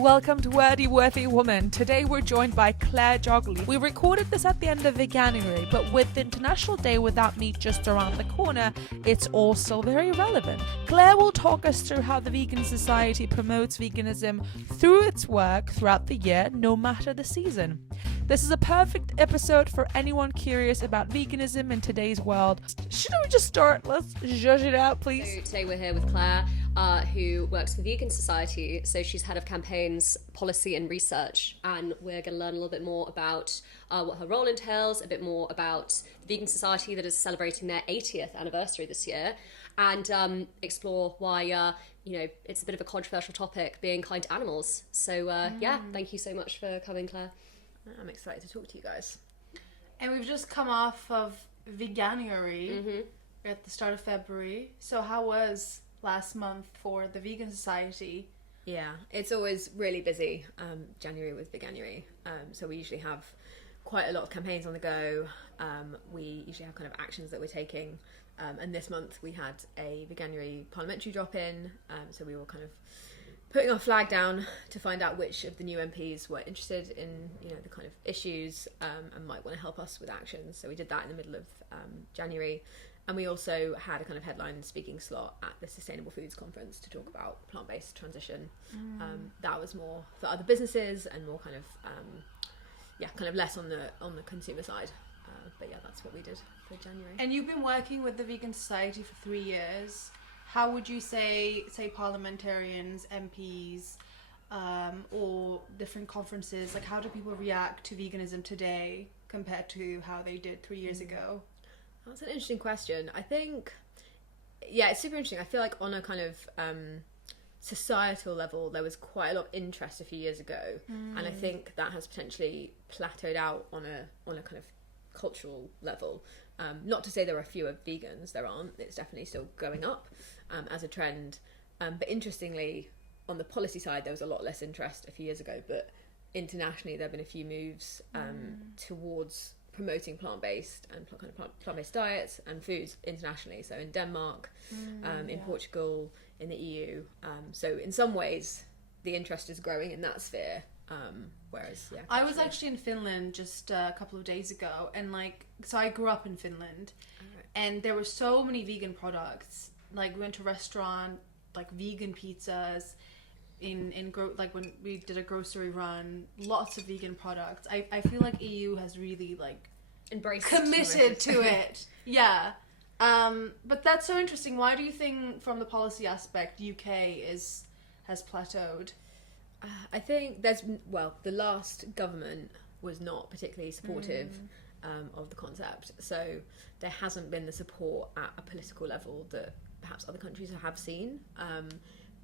Welcome to Wordy, Worthy Woman. Today we're joined by Claire Ogley. We recorded this at the end of Veganuary, but with International Day Without Meat just around the corner, it's all still very relevant. Claire will talk us through how the Vegan Society promotes veganism through its work throughout the year, no matter the season. This is a perfect episode for anyone curious about veganism in today's world. Should we just start? Let's judge it out, please. So today we're here with Claire, who works for the Vegan Society. So she's head of campaigns, policy and research. And we're going to learn a little bit more about what her role entails, a bit more about the Vegan Society that is celebrating their 80th anniversary this year, and explore why, it's a bit of a controversial topic, being kind to animals. So thank you so much for coming, Claire. I'm excited to talk to you guys. And we've just come off of Veganuary at the start of February. So how was last month for the Vegan Society? Yeah, it's always really busy, January with Veganuary. So we usually have quite a lot of campaigns on the go. We usually have kind of actions that we're taking. And this month we had a Veganuary parliamentary drop-in. So we were kind of putting our flag down to find out which of the new MPs were interested in, the kind of issues and might want to help us with actions. So we did that in the middle of January. And we also had a kind of headline speaking slot at the Sustainable Foods Conference to talk about plant-based transition. That was more for other businesses and more kind of less on the consumer side. But yeah, that's what we did for January. And you've been working with the Vegan Society for 3 years. How would you say parliamentarians, MPs, or different conferences, like how do people react to veganism today compared to how they did 3 years ago? That's an interesting question. I think, it's super interesting. I feel like on a kind of societal level, there was quite a lot of interest a few years ago, and I think that has potentially plateaued out on a kind of cultural level. Not to say there are fewer vegans, there aren't. It's definitely still going up as a trend. But interestingly, on the policy side, there was a lot less interest a few years ago. But internationally, there have been a few moves towards promoting plant-based and plant-based diets and foods internationally. So in Denmark, in Portugal, in the EU. So in some ways, the interest is growing in that sphere. Whereas, I was actually in Finland just a couple of days ago, and so I grew up in Finland, and there were so many vegan products. Like we went to a restaurant, like vegan pizzas, when we did a grocery run, lots of vegan products. I feel like EU has really committed to it. Yeah. But that's so interesting. Why do you think, from the policy aspect, UK has plateaued? I think the last government was not particularly supportive of the concept, so there hasn't been the support at a political level that perhaps other countries have seen.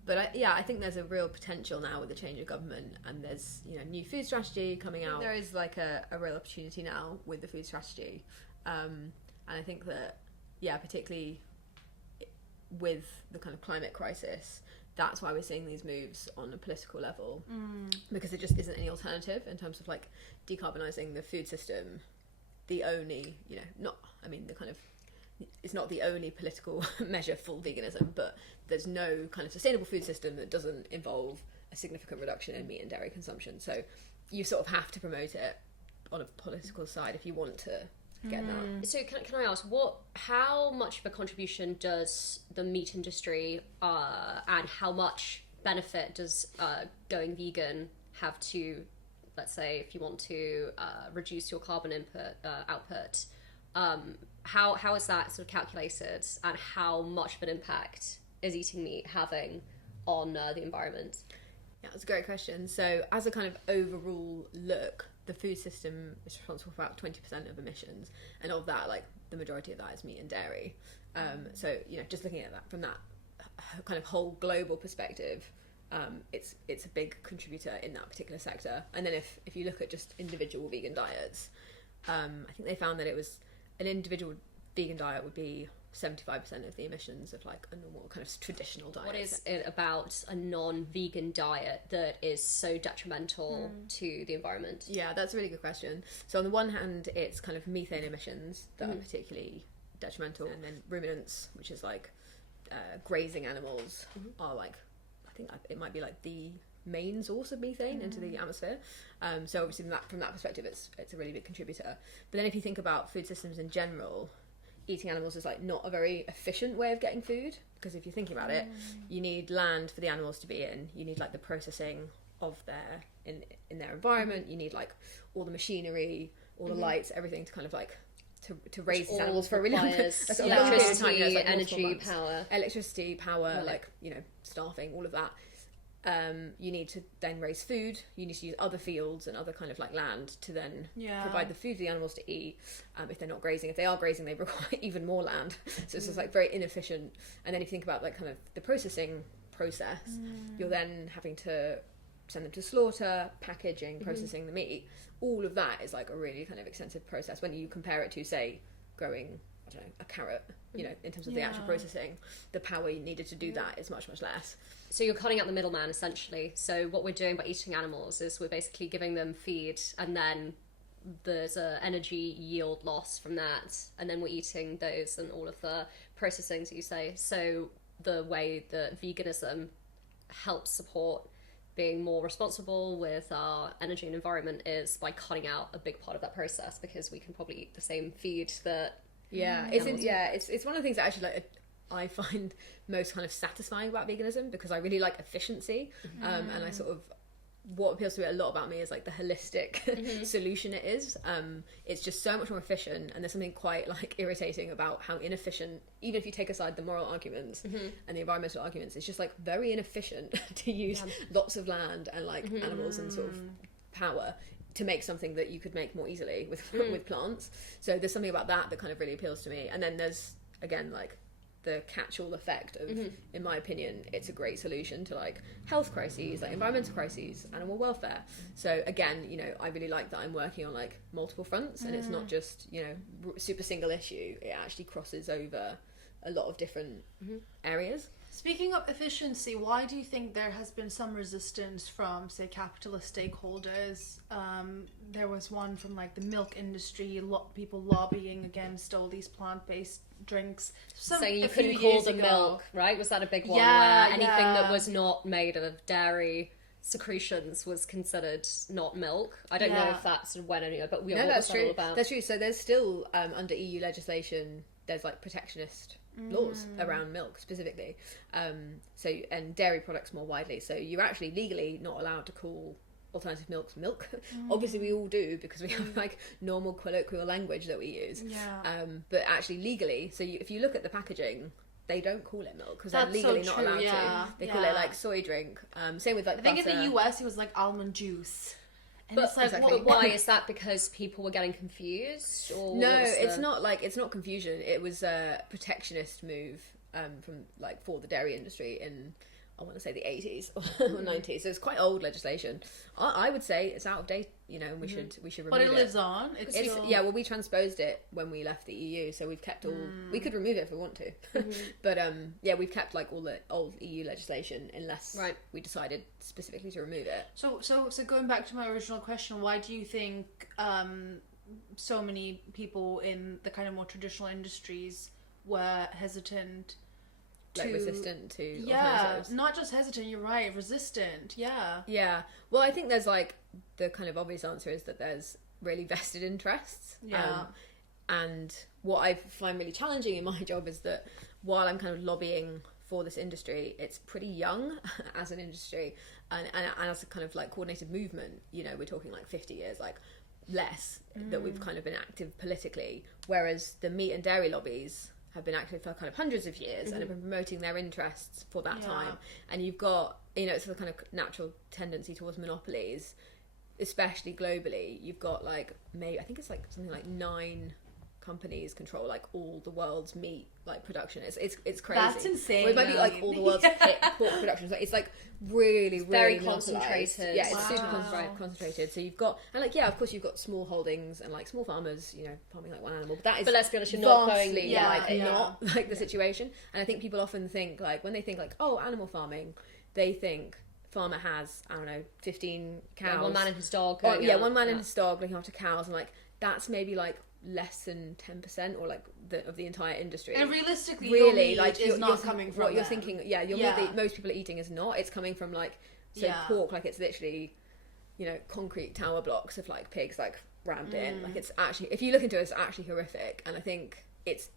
But I think there's a real potential now with the change of government, and there's new food strategy coming out. There is a real opportunity now with the food strategy, and I think that particularly with the kind of climate crisis, that's why we're seeing these moves on a political level, because there just isn't any alternative in terms of decarbonising the food system. The only, it's not the only political measure for veganism, but there's no kind of sustainable food system that doesn't involve a significant reduction in meat and dairy consumption. So you sort of have to promote it on a political side if you want to get that. So can I ask, how much of a contribution does the meat industry and how much benefit does going vegan have to, let's say, if you want to reduce your carbon output? How is that sort of calculated, and how much of an impact is eating meat having on the environment? Yeah, that's a great question. So as a kind of overall look, the food system is responsible for about 20% of emissions, and of that, the majority of that is meat and dairy. So just looking at that from that kind of whole global perspective, it's a big contributor in that particular sector. And then if you look at just individual vegan diets, I think they found that it was an individual vegan diet would be 75% of the emissions of a normal kind of traditional diet. What is it about a non-vegan diet that is so detrimental to the environment? Yeah, that's a really good question. So on the one hand, it's kind of methane emissions that are particularly detrimental, and then ruminants, which is grazing animals, are I think it might be the main source of methane into the atmosphere. So obviously from that perspective, it's a really big contributor. But then if you think about food systems in general, eating animals is like not a very efficient way of getting food, because if you're thinking about it, you need land for the animals to be in, you need like the processing of their in their environment, you need like all the machinery, all the lights, everything to kind of like to raise these animals for a really long period of time. Like electricity, power, like, you know, staffing, all of that. You need to then raise food, you need to use other fields and other kind of like land to then provide the food for the animals to eat. If they're not grazing, if they are grazing, they require even more land. So it's just like very inefficient. And then if you think about like kind of the processing process, you're then having to send them to slaughter, packaging, processing the meat. All of that is like a really kind of extensive process when you compare it to, say, growing, I don't know, a carrot, you know, in terms of the actual processing. The power you needed to do that is much, much less. So you're cutting out the middleman, essentially. So what we're doing by eating animals is we're basically giving them feed, and then there's a energy yield loss from that, and then we're eating those and all of the processing, as you say. So the way that veganism helps support being more responsible with our energy and environment is by cutting out a big part of that process, because we can probably eat the same feed that it's one of the things that actually like I find most kind of satisfying about veganism, because I really like efficiency, and I sort of, what appeals to me a lot about me is like the holistic solution it is. It's just so much more efficient, and there's something quite like irritating about how inefficient, even if you take aside the moral arguments and the environmental arguments, it's just like very inefficient to use lots of land and like animals and sort of power to make something that you could make more easily with plants. So there's something about that kind of really appeals to me. And then there's, again, like the catch-all effect of, in my opinion, it's a great solution to like health crises, like environmental crises, animal welfare. So again, you know, I really like that I'm working on like multiple fronts, and it's not just, you know, super single issue. It actually crosses over a lot of different areas. Speaking of efficiency, why do you think there has been some resistance from, say, capitalist stakeholders? There was one from like the milk industry, people lobbying against all these plant-based drinks. Saying you couldn't call them milk, right? Was that a big one? Yeah, where anything that was not made of dairy secretions was considered not milk. I don't know if that sort of went anywhere, but what was that all about? That's true. So there's still under EU legislation, there's like protectionist laws around milk specifically, so, and dairy products more widely. So you're actually legally not allowed to call alternative milks milk. Obviously we all do, because we have like normal colloquial language that we use, but actually legally, so if you look at the packaging, they don't call it milk because they're legally not allowed to. They call it like soy drink. Same with like butter. I think in the US it was like almond juice. And but it's like, exactly. Why is that? Because people were getting confused? Or no, it's not like, it's not confusion. It was a protectionist move from like for the dairy industry in, I want to say, the 80s or 90s. So it's quite old legislation. I would say it's out of date, you know, and we should remove it. But it lives on. It's yeah, well, we transposed it when we left the EU, so we've kept all. We could remove it if we want to, but yeah, we've kept like all the old EU legislation unless we decided specifically to remove it. So going back to my original question, why do you think so many people in the kind of more traditional industries were hesitant? Like resistant to alternatives. Not just hesitant, you're right, resistant. Yeah. Well, I think there's like the kind of obvious answer is that there's really vested interests. And what I find really challenging in my job is that while I'm kind of lobbying for this industry, it's pretty young as an industry, and as a kind of like coordinated movement, you know, we're talking like 50 years, like less that we've kind of been active politically, whereas the meat and dairy lobbies have been active for kind of hundreds of years and have been promoting their interests for that time. And you've got, you know, it's a kind of natural tendency towards monopolies, especially globally. You've got like, maybe, I think it's like something like 9 companies control like all the world's meat like production. It's crazy. That's insane. Or it might be like all the world's pork production. So it's like really very concentrated. Yeah, it's super concentrated. So you've got, and like, yeah, of course you've got small holdings and like small farmers, you know, farming like one animal. But that is, but let's be honest, you're not going not like the situation. And I think people often think like, when they think like, oh, animal farming, they think farmer has, I don't know, 15 cows. One man and his dog. One man and his dog looking after cows, and like that's maybe like less than 10% or like of the entire industry. And realistically, really, your meat like is not coming from what you're them. Thinking. Most people are eating is not. It's coming from like So pork, like it's literally, concrete tower blocks of like pigs like rammed in. Like it's actually, if you look into it, it's actually horrific. And I think it's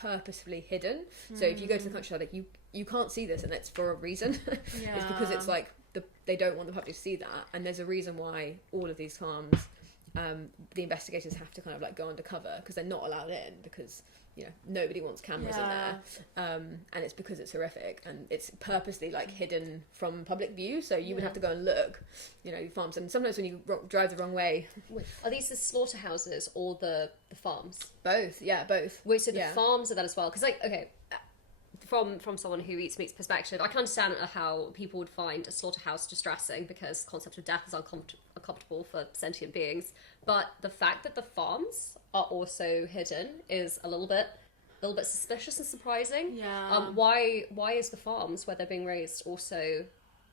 purposefully hidden. So if you go to the countryside, like you can't see this, and it's for a reason. It's because it's like they don't want the public to see that, and there's a reason why all of these farms, the investigators have to kind of like go undercover because they're not allowed in because nobody wants cameras in there, and it's because it's horrific and it's purposely like hidden from public view. So you would have to go and look, farms, and sometimes when you drive the wrong way. Are these the slaughterhouses or the farms? Both, both. Wait, so the farms are that as well? Because from someone who eats meat's perspective, I can understand how people would find a slaughterhouse distressing because the concept of death is uncomfortable for sentient beings. But the fact that the farms are also hidden is a little bit suspicious and surprising. Yeah. Why is the farms where they're being raised also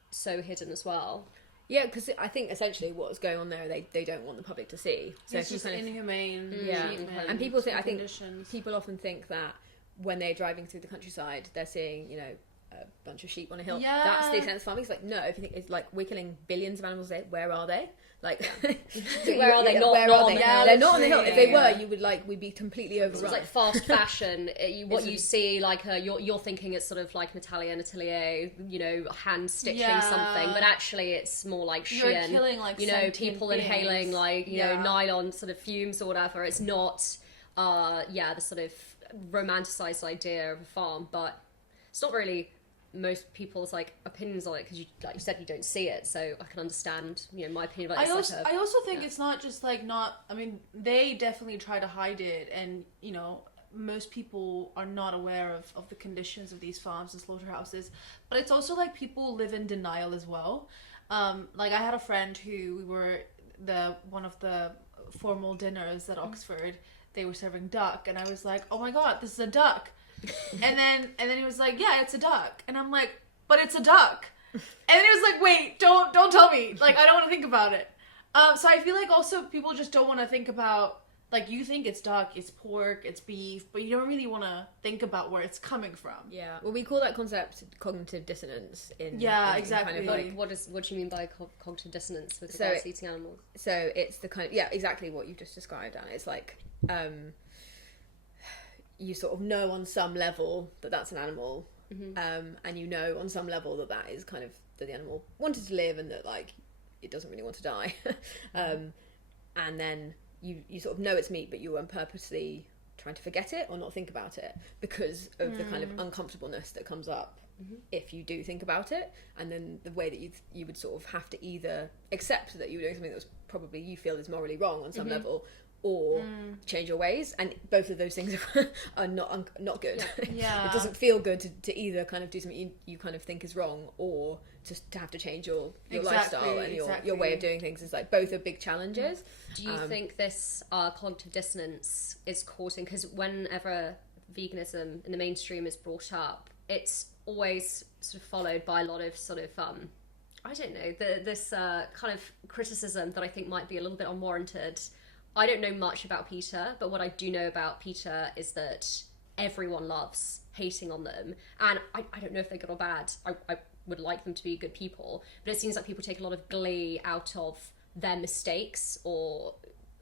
so hidden as well? Yeah, because I think essentially what's going on there, they don't want the public to see. So it's just inhumane treatment. And people think, I think conditions. people often think that when they're driving through the countryside, they're seeing, a bunch of sheep on a hill. Yeah. That's the extent of farming. It's like, no, if you think it's like we're killing billions of animals a day, where are they? Like, where are they? Not where not are on they? the hill. They're not on the hill. If they were, you would we'd be completely overrun. It's like fast fashion. What you see, like you're thinking it's sort of like an atelier, hand stitching something, but actually it's more like You're Shein. killing like People inhaling like nylon sort of fumes or whatever. It's not, the sort of romanticized idea of a farm, but it's not really most people's like opinions on it because like you said, you don't see it, so I can understand my opinion about it. I also think it's not just like they definitely try to hide it, and most people are not aware of the conditions of these farms and slaughterhouses, but it's also like people live in denial as well. Like I had a friend who we were one of the formal dinners at Oxford. They were serving duck, and I was like, oh my god, this is a duck. and then he was like, yeah, it's a duck. And I'm like, but it's a duck. And then he was like, wait, don't tell me. Like, I don't want to think about it. So I feel like also people just don't want to think about, like, you think it's duck, it's pork, it's beef, but you don't really want to think about where it's coming from. Yeah. Well, we call that concept cognitive dissonance in exactly. Kind of like, what do you mean by cognitive dissonance with regards to eating animals? So it's the kind of, exactly what you just described, Anna. It's like, you sort of know on some level that that's an animal, and on some level that is kind of that the animal wanted to live and that like it doesn't really want to die, and then you sort of know it's meat, but you are purposely trying to forget it or not think about it because of the kind of uncomfortableness that comes up if you do think about it, and then the way that you would sort of have to either accept that you were doing something that was probably you feel is morally wrong on some level, or change your ways, and both of those things are not good. Yeah. It doesn't feel good to either kind of do something you kind of think is wrong, or to have to change your lifestyle and your way of doing things. Is like both are big challenges. Do you think this cognitive dissonance is causing, because whenever veganism in the mainstream is brought up, it's always sort of followed by a lot of sort of I don't know, this kind of criticism that I think might be a little bit unwarranted. I don't know much about PETA, but what I do know about PETA is that everyone loves hating on them. And I don't know if they're good or bad. I would like them to be good people. But it seems like people take a lot of glee out of their mistakes or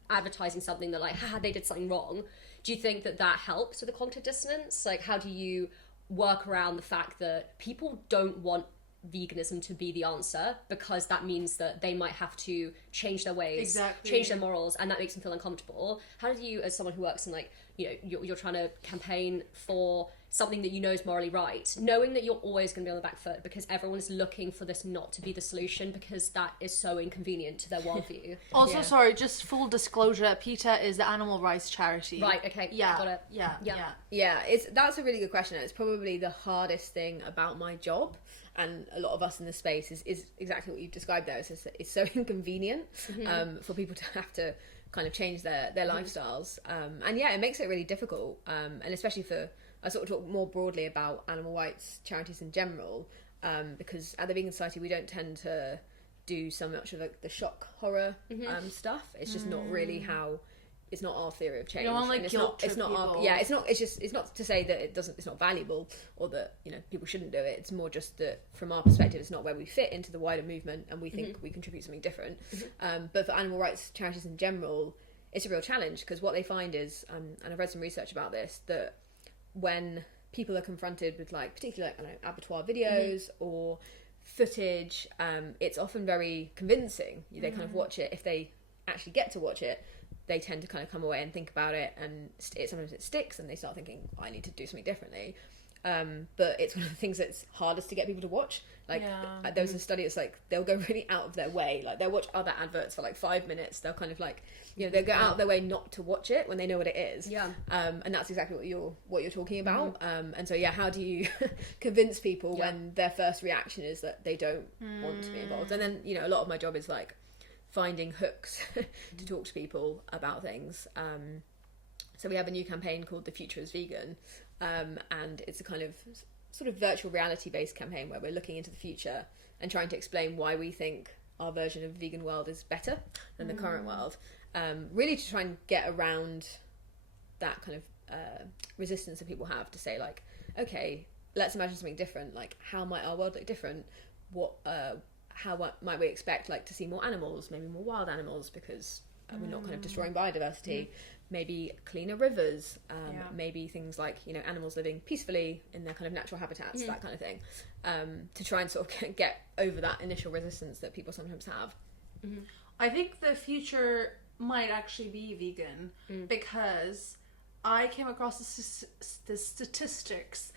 advertising something that like, haha, they did something wrong. Do you think that helps with the cognitive dissonance? Like, how do you work around the fact that people don't want veganism to be the answer, because that means that they might have to change their ways, change their morals, and that makes them feel uncomfortable? How do you, as someone who works in like, you're trying to campaign for something that you know is morally right, knowing that you're always going to be on the back foot because everyone is looking for this not to be the solution because that is so inconvenient to their worldview? Also, sorry, just full disclosure, PETA is the animal rights charity. Right, okay, got it. Yeah. That's a really good question. It's probably the hardest thing about my job, and a lot of us in the space is exactly what you've described there. It's so inconvenient for people to have to kind of change their lifestyles, and it makes it really difficult, and especially for, I sort of talk more broadly about animal rights charities in general, because at the Vegan Society we don't tend to do so much of like the shock horror stuff. It's just not really how it's not our theory of change. You don't want, like, and guilt it's trip not our, people. yeah, it's not to say that it's not valuable, or that, you know, people shouldn't do it. It's more just that from our perspective, it's not where we fit into the wider movement, and we think we contribute something different. But for animal rights charities in general, it's a real challenge, because what they find is, and I've read some research about this, that when people are confronted with, like, particularly, like, I don't know, abattoir videos or footage, it's often very convincing. They kind of watch it. If they actually get to watch it, they tend to kind of come away and think about it, and sometimes it sticks, and they start thinking, I need to do something differently. But it's one of the things that's hardest to get people to watch. Like, there was a study, it's like they'll go really out of their way, like they'll watch other adverts for like 5 minutes, they'll kind of like, you know, they'll go out of their way not to watch it when they know what it is. And that's exactly what you're talking about. And so how do you convince people when their first reaction is that they don't want to be involved? And then, you know, a lot of my job is like finding hooks to talk to people about things. So we have a new campaign called The Future is Vegan, and it's a kind of sort of virtual reality based campaign where we're looking into the future and trying to explain why we think our version of the vegan world is better than the current world, really to try and get around that kind of resistance that people have to say, like, okay, let's imagine something different, like how might our world look different, what might we expect, like, to see more animals, maybe more wild animals, because we're not kind of destroying biodiversity, maybe cleaner rivers, maybe things like, you know, animals living peacefully in their kind of natural habitats, that kind of thing, to try and sort of get over that initial resistance that people sometimes have. I think the future might actually be vegan, because I came across the statistics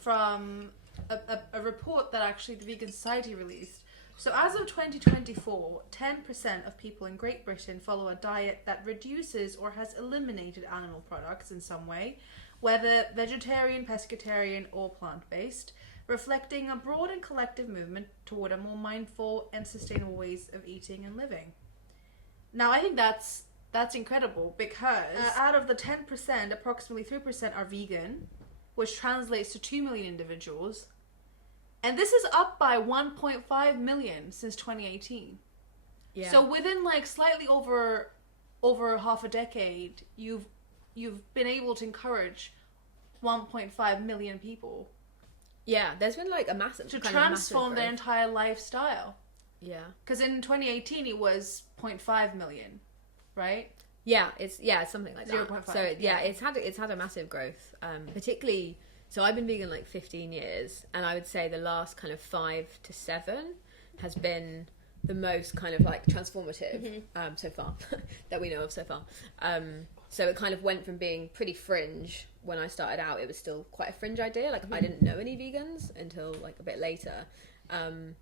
from a report that actually the Vegan Society released. So as of 2024, 10% of people in Great Britain follow a diet that reduces or has eliminated animal products in some way, whether vegetarian, pescatarian, or plant-based, reflecting a broad and collective movement toward a more mindful and sustainable ways of eating and living. Now, I think that's incredible, because out of the 10%, approximately 3% are vegan, which translates to 2 million individuals. And this is up by 1.5 million since 2018. Yeah. So within like slightly over half a decade, you've been able to encourage 1.5 million people. Yeah, there's been like a massive to transform their entire lifestyle. Yeah. Because in 2018 it was 0.5 million, right? Yeah, it's something like that. 0.5. So it's had a massive growth, particularly. So I've been vegan like 15 years, and I would say the last kind of 5 to 7 has been the most kind of like transformative so far that we know of so far. So it kind of went from being pretty fringe when I started out. It was still quite a fringe idea. Like I didn't know any vegans until like a bit later. And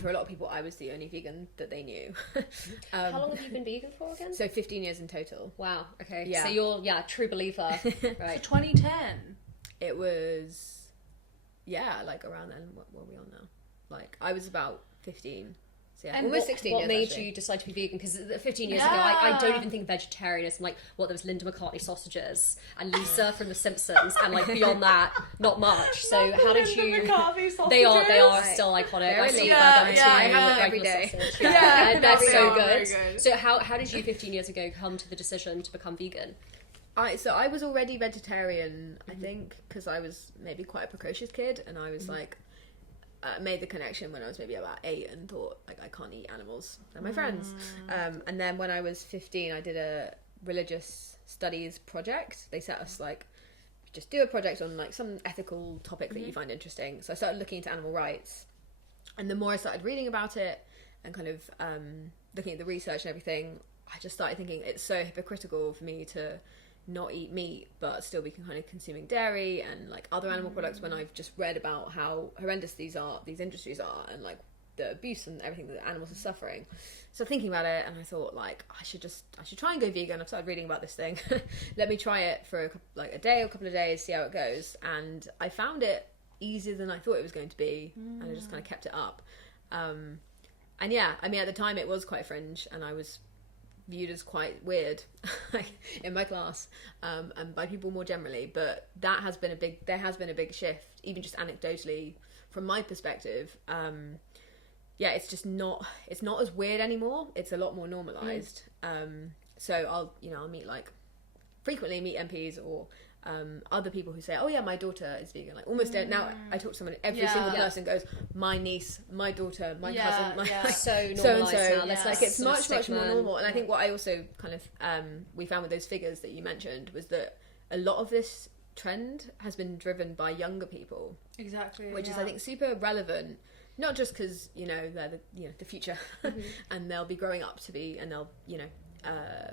for a lot of people, I was the only vegan that they knew. How long have you been vegan for again? So 15 years in total. Wow. Okay. Yeah. So you're true believer. Right. So 2010. It was, like around then. What were we on now? Like, I was about 15. So and almost 16 years. What made actually. you decide to be vegan? Because 15 years ago, I don't even think vegetarianism, like, there was Linda McCartney sausages and Lisa from The Simpsons, and like beyond that, not much. So how did you? They are still iconic. I still have them too. I have them every day. Yeah, they're so good. good. So how did you 15 years ago come to the decision to become vegan? So I was already vegetarian, I think, because I was maybe quite a precocious kid, and I was like, made the connection when I was maybe about 8 and thought, like, I can't eat animals, they're my friends. And then when I was 15, I did a religious studies project. They set us, like, just do a project on, like, some ethical topic that you find interesting. So I started looking into animal rights, and the more I started reading about it and kind of looking at the research and everything, I just started thinking it's so hypocritical for me to not eat meat but still be kind of consuming dairy and like other animal products, when I've just read about how horrendous these industries are, and like the abuse and everything that animals are suffering. So thinking about it, and I thought, like, I should try and go vegan. I've started reading about this thing. Let me try it for a day or a couple of days, see how it goes. And I found it easier than I thought it was going to be, and I just kind of kept it up. And yeah, I mean, at the time it was quite fringe, and I was viewed as quite weird in my class, and by people more generally. But there has been a big shift, even just anecdotally from my perspective. It's just not as weird anymore. It's a lot more normalized. So I'll meet frequently meet MPs or other people who say, oh yeah, my daughter is vegan. Like almost now I talk to someone, every single person goes, my niece, my daughter, my cousin, so so normalised now. it's like it's much more normal. And I think what I also kind of we found with those figures that you mentioned was that a lot of this trend has been driven by younger people, exactly, which is I think super relevant, not just because they're the future and they'll be growing up to be, and they'll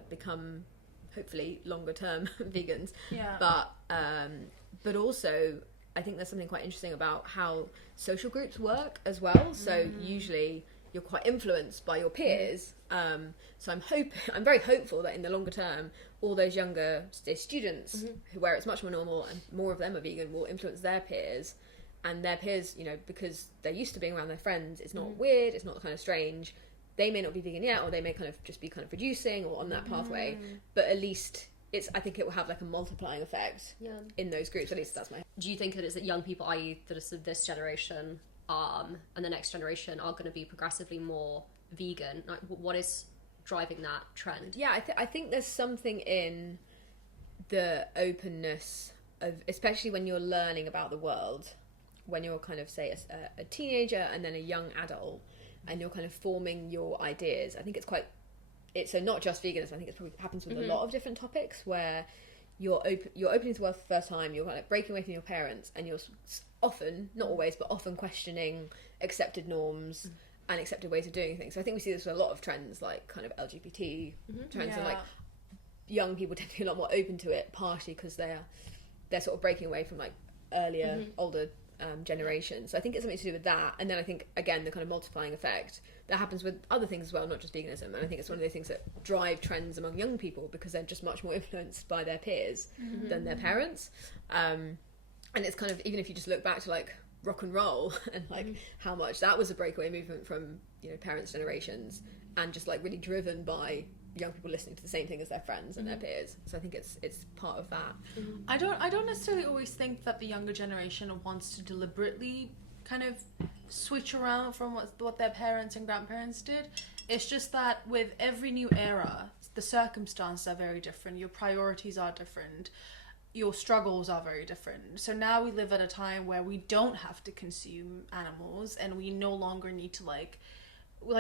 become hopefully longer term vegans, but also I think there's something quite interesting about how social groups work as well. So usually you're quite influenced by your peers, so I'm very hopeful that in the longer term all those younger students where it's much more normal and more of them are vegan will influence their peers, and their peers, because they're used to being around their friends, it's not weird, it's not kind of strange. They may not be vegan yet, or they may kind of just be kind of reducing or on that pathway, but at least I think it will have like a multiplying effect in those groups. At least that's my... Do you think that it's that young people, i.e. that is of this generation, and the next generation are going to be progressively more vegan? Like, what is driving that trend? Yeah, I think there's something in the openness of, especially when you're learning about the world, when you're kind of, say, a teenager and then a young adult, and you're kind of forming your ideas. I think it's so not just veganism. I think it probably happens with a lot of different topics where you're opening to the world for the first time. You're kind of breaking away from your parents, and you're often, not always, but often questioning accepted norms and accepted ways of doing things. So I think we see this with a lot of trends, like kind of LGBT trends, and like young people tend to be a lot more open to it, partially because they're sort of breaking away from like earlier, older generations. So I think it's something to do with that. And then I think, again, the kind of multiplying effect that happens with other things as well, not just veganism. And I think it's one of those things that drive trends among young people because they're just much more influenced by their peers than their parents. And it's kind of, even if you just look back to like rock and roll and like how much that was a breakaway movement from parents' generations, and just like really driven by young people listening to the same thing as their friends and their peers. So I think it's part of that. I don't necessarily always think that the younger generation wants to deliberately kind of switch around from what their parents and grandparents did. It's just that with every new era, the circumstances are very different, your priorities are different, your struggles are very different. So now we live at a time where we don't have to consume animals, and we no longer need to like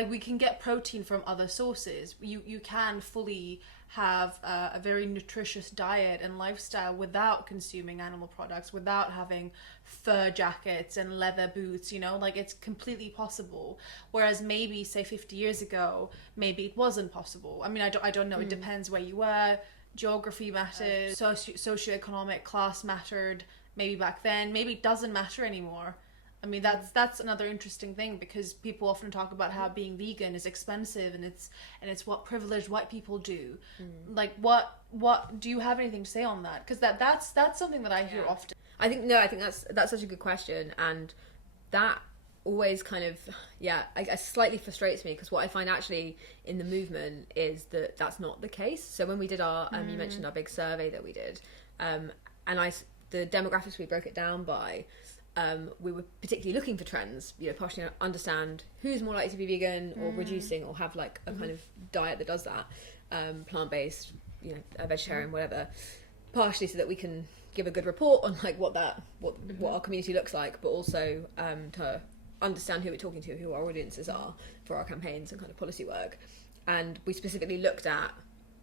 we can get protein from other sources. You can fully have a very nutritious diet and lifestyle without consuming animal products, without having fur jackets and leather boots, like it's completely possible. Whereas maybe say 50 years ago, maybe it wasn't possible. I mean, I don't know. It depends where you were. Geography matters, socioeconomic class mattered maybe back then, maybe it doesn't matter anymore. I mean, that's another interesting thing, because people often talk about how being vegan is expensive and it's what privileged white people do. Like, what do you have anything to say on that? Because that's something that I hear often. I think that's such a good question, and that always kind of I guess slightly frustrates me, because what I find actually in the movement is that that's not the case. So when we did our you mentioned our big survey that we did, and the demographics we broke it down by, we were particularly looking for trends, partially to understand who's more likely to be vegan or reducing or have like a kind of diet that does that, plant-based, a vegetarian, whatever, partially so that we can give a good report on like what our community looks like, but also to understand who we're talking to, who our audiences are for our campaigns and kind of policy work. And we specifically looked at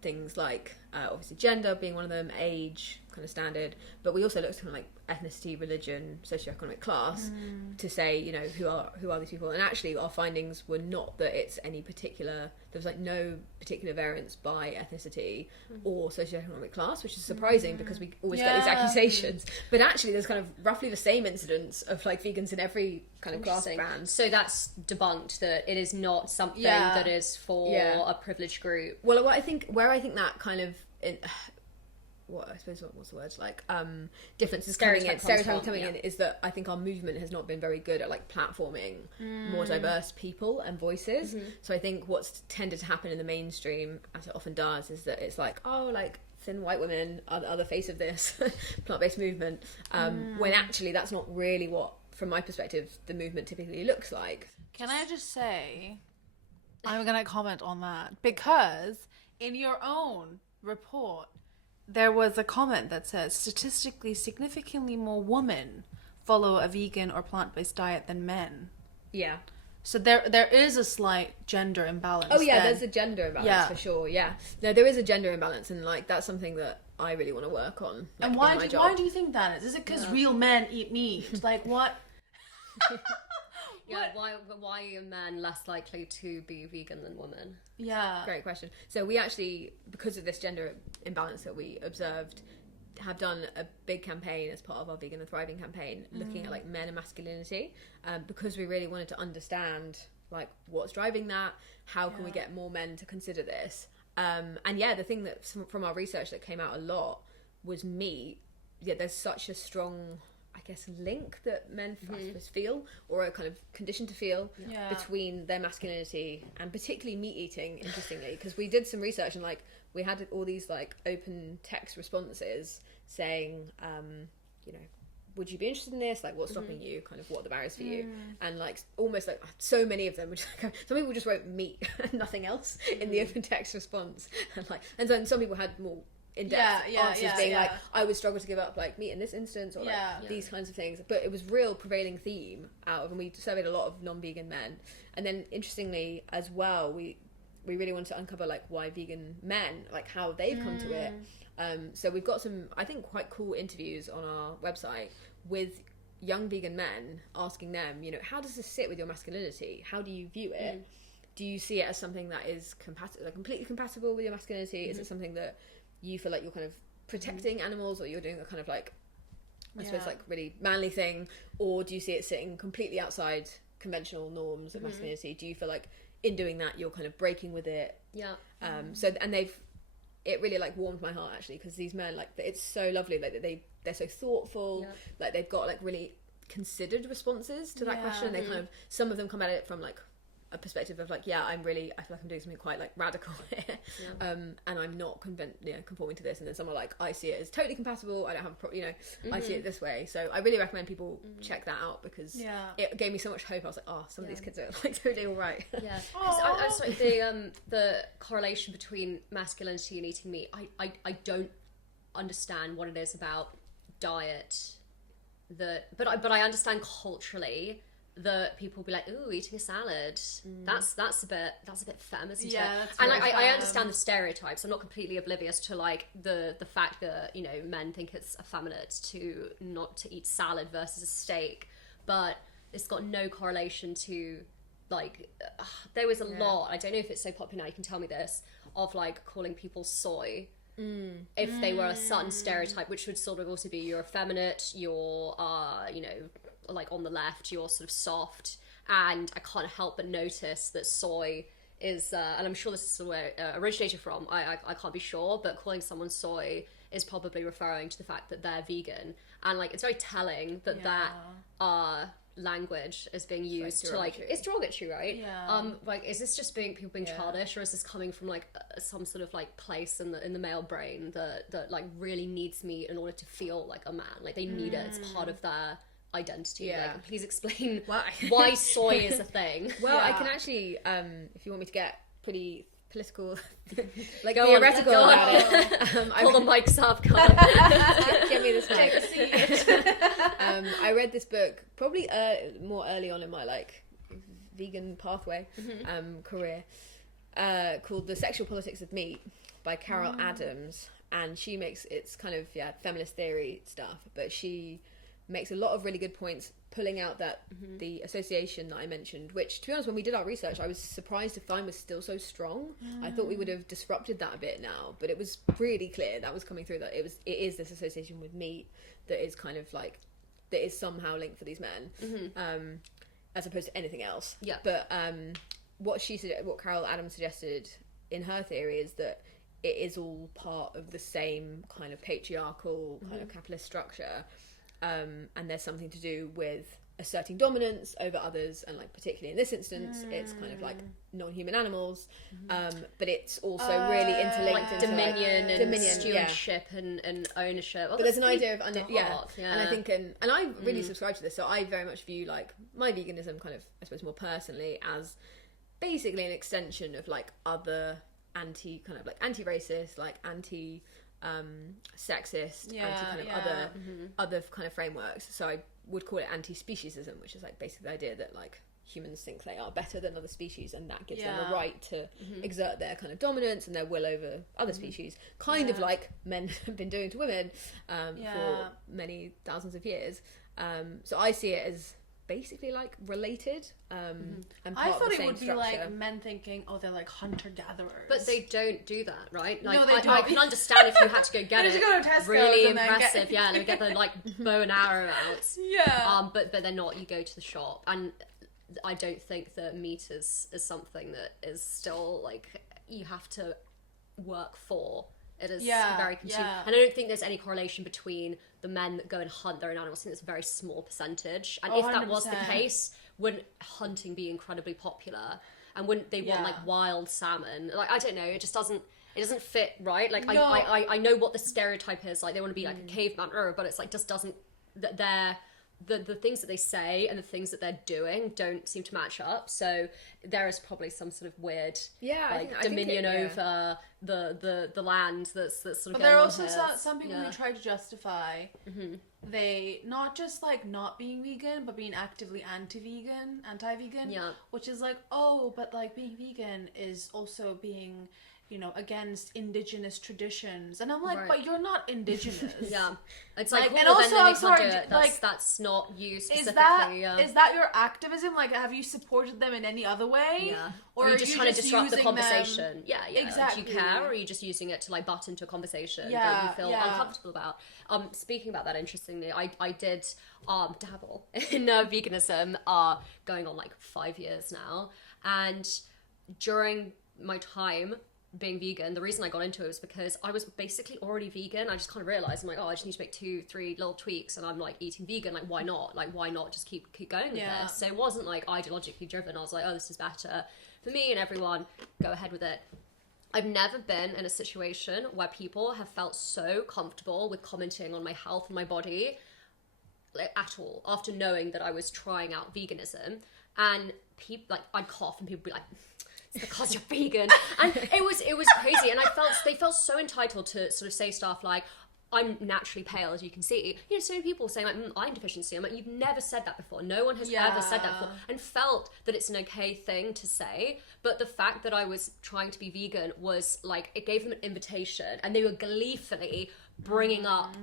things like obviously gender being one of them, age kind of standard, but we also looked at kind of like ethnicity, religion, socioeconomic class, to say who are these people. And actually our findings were not that it's any particular, there was like no particular variance by ethnicity or socioeconomic class, which is surprising because we always get these accusations, but actually there's kind of roughly the same incidence of like vegans in every kind of class band. So that's debunked, that it is not something that is for a privileged group. Well, I think that kind of what's the word, like differences coming in is that I think our movement has not been very good at like platforming more diverse people and voices. So I think what's tended to happen in the mainstream, as it often does, is that it's like, oh, like thin white women are the face of this plant-based movement, when actually that's not really what, from my perspective, the movement typically looks like. Can I just say, I'm going to comment on that, because in your own report, there was a comment that says statistically significantly more women follow a vegan or plant-based diet than men. Yeah. So there is a slight gender imbalance. Oh yeah, then. there's a gender imbalance for sure. Yeah, no, there is a gender imbalance, and like that's something that I really want to work on. Like, and why do you think that is? Is it because real men eat meat? Like what? Yeah, why are men less likely to be vegan than women? Yeah. Great question. So we actually, because of this gender imbalance that we observed, have done a big campaign as part of our Vegan and Thriving campaign, looking at like men and masculinity, because we really wanted to understand like what's driving that, how can we get more men to consider this, and yeah, the thing that from our research that came out a lot was meat. Yeah, there's such a strong, I guess, link that men feel, or are kind of conditioned to feel, between their masculinity and particularly meat eating, interestingly, because we did some research and like we had all these like open text responses saying, you know, would you be interested in this? Like, what's stopping you? Kind of what are the barriers for you? And like almost like so many of them were just like, some people just wrote meat and nothing else in the open text response, and then some people had more in-depth answers being like, I would struggle to give up like meat in this instance, or like these kinds of things. But it was real prevailing theme out of, and we surveyed a lot of non-vegan men. And then interestingly as well, we really wanted to uncover like why vegan men, like how they've come to it. So we've got some, I think, quite cool interviews on our website with young vegan men, asking them, you know, how does this sit with your masculinity? How do you view it? Do you see it as something that is like completely compatible with your masculinity? Is it something that you feel like you're kind of protecting animals, or you're doing a kind of like, I suppose, like really manly thing? Or do you see it sitting completely outside conventional norms of masculinity? Do you feel like in doing that you're kind of breaking with it? It really like warmed my heart actually, because these men, like, it's so lovely, like they're so thoughtful, like they've got like really considered responses to that question. They kind of, some of them come at it from like a perspective of like, I feel like I'm doing something quite like radical here, and I'm not conforming to this. And then some are like, I see it as totally compatible, I don't have I see it this way. So I really recommend people check that out, because it gave me so much hope. I was like, oh, some of these kids are like totally all right. I sorry, the correlation between masculinity and eating meat, I don't understand what it is about diet but I understand culturally that people will be like, ooh, eating a salad, that's a bit femme, isn't it? And like, I understand the stereotypes. I'm not completely oblivious to like the fact that, you know, men think it's effeminate to not to eat salad versus a steak, but it's got no correlation to like there was a lot, I don't know if it's so popular now, you can tell me this, of like calling people soy if they were a certain stereotype, which would sort of also be you're effeminate, you're you know, like on the left, you're sort of soft. And I can't help but notice that soy is and I'm sure this is where it originated from, I can't be sure, but calling someone soy is probably referring to the fact that they're vegan. And like, it's very telling that that language is being used to like, it's derogatory, right? Like, is this just people being childish, or is this coming from like some sort of like place in the male brain that like really needs meat in order to feel like a man, like they need it, it's part of their identity. Like, please explain why soy is a thing. Well, I can actually, if you want me to get pretty political, like theoretical about it, pull the mics up, give me this mic. I read this book probably more early on in my like vegan pathway career, called The Sexual Politics of Meat by Carol Adams, and she makes, it's kind of feminist theory stuff, but she makes a lot of really good points, pulling out that the association that I mentioned, which, to be honest, when we did our research, I was surprised to find was still so strong. I thought we would have disrupted that a bit now, but it was really clear that was coming through, that it is this association with meat that is kind of like, that is somehow linked for these men, as opposed to anything else. But what Carol Adams suggested in her theory is that it is all part of the same kind of patriarchal kind of capitalist structure. And there's something to do with asserting dominance over others, and like particularly in this instance it's kind of like non-human animals, but it's also really interlinked like into dominion and stewardship and ownership. But there's an idea of and I think and I really subscribe to this, so I very much view like my veganism kind of, I suppose, more personally as basically an extension of like other anti kind of like anti-racist, like anti sexist, Yeah, anti kind of yeah. other kind of frameworks. So I would call it anti-speciesism, which is like basically the idea that like humans think they are better than other species, and that gives them Yeah. the right to exert their kind of dominance and their will over other species, kind of like men have been doing to women for many thousands of years. So I see it as basically like related, and part I of thought the it same would be structure. like men thinking, oh, they're like hunter-gatherers. But they don't do that, right? Like, No, they I don't. can understand if you had to go get They it. just go to Tesco's Really and then get- impressive, yeah. Let me get the like bow and arrow out. Yeah. But they're not. You go to the shop, and I don't think that meat is something that is still like you have to work for. It is very consumed, and I don't think there's any correlation between the men that go and hunt their own animals. I think it's a very small percentage, and if that was the 100%. case, wouldn't hunting be incredibly popular? And wouldn't they want like wild salmon? Like I don't know, it just doesn't. It doesn't fit, right? Like No. I know what the stereotype is. Like they want to be like a caveman, but it's like just doesn't. That they're the things that they say and the things that they're doing don't seem to match up. So there is probably some sort of weird I think dominion it, over the land that's sort of But going there are on also here. some people Yeah. who try to justify they not just like not being vegan, but being actively anti-vegan, Yeah. which is like, oh, but like being vegan is also being, you know, against indigenous traditions, and I'm like, Right. but you're not indigenous. Yeah, it's like, Like, cool, and then also, they I'm can't sorry, do it. like, That's not you Is specifically. that your activism? Like, have you supported them in any other way? Yeah. Or are you are just you trying to just disrupt the using them- conversation? Yeah. Exactly. Do you care, or are you just using it to like butt into a conversation Yeah, that you feel yeah. uncomfortable about? Speaking about that, interestingly, I did dabble in veganism, going on like 5 years now, and during my time being vegan, the reason I got into it was because I was basically already vegan. I just kind of realized, I'm like, oh, I just need to make 2-3 little tweaks and I'm like eating vegan. Like, why not? Like, why not just keep going with Yeah. this? So it wasn't like ideologically driven. I was like, oh, this is better for me and everyone. Go ahead with it. I've never been in a situation where people have felt so comfortable with commenting on my health and my body, like, at all, after knowing that I was trying out veganism. And people, like, I'd cough and people would be like, it's because you're vegan. And it was crazy. And they felt so entitled to sort of say stuff like, I'm naturally pale, as you can see. You know, so many people saying like, iron deficiency. I'm like, you've never said that before. No one has ever said that before. And felt that it's an okay thing to say. But the fact that I was trying to be vegan was like, it gave them an invitation. And they were gleefully bringing up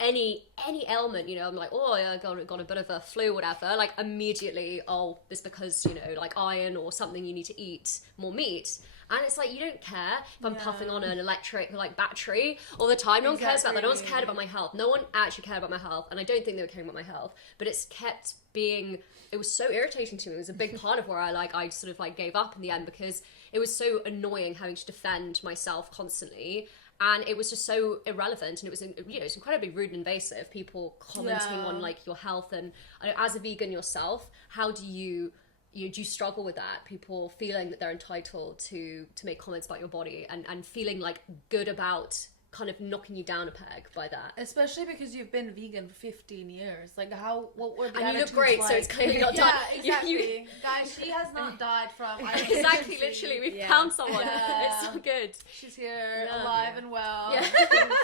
any ailment, you know. I'm like, oh, yeah, got a bit of a flu, whatever. Like immediately, oh, it's because, you know, like iron or something, you need to eat more meat. And it's like, you don't care if I'm puffing on an electric like battery all the time. No one cares about that. No one's cared about my health. No one actually cared about my health, and I don't think they were caring about my health. But it's kept being. It was so irritating to me. It was a big part of where I sort of like gave up in the end, because it was so annoying having to defend myself constantly. And it was just so irrelevant, and it was, you know, it's incredibly rude and invasive. People commenting on like your health, and as a vegan yourself, how do you do you struggle with that? People feeling that they're entitled to make comments about your body, and feeling like good about kind of knocking you down a peg by that. Especially because you've been vegan for 15 years. Like, what were the And you look attitudes great, like? so it's clearly not done. Yeah, exactly. Guys, she has not died from iron Exactly, deficiency. literally, we've Yeah. found someone. Yeah. It's so good. She's here, Yeah. alive and well. Yeah.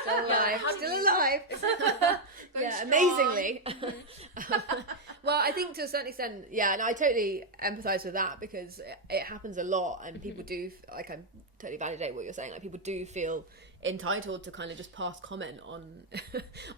Still alive. How did Still you- alive. Very Yeah, strong. amazingly. Well, I think to a certain extent, yeah, and I totally empathise with that, because it happens a lot, and people do, like, I totally validate what you're saying. Like, people do feel entitled to kind of just pass comment on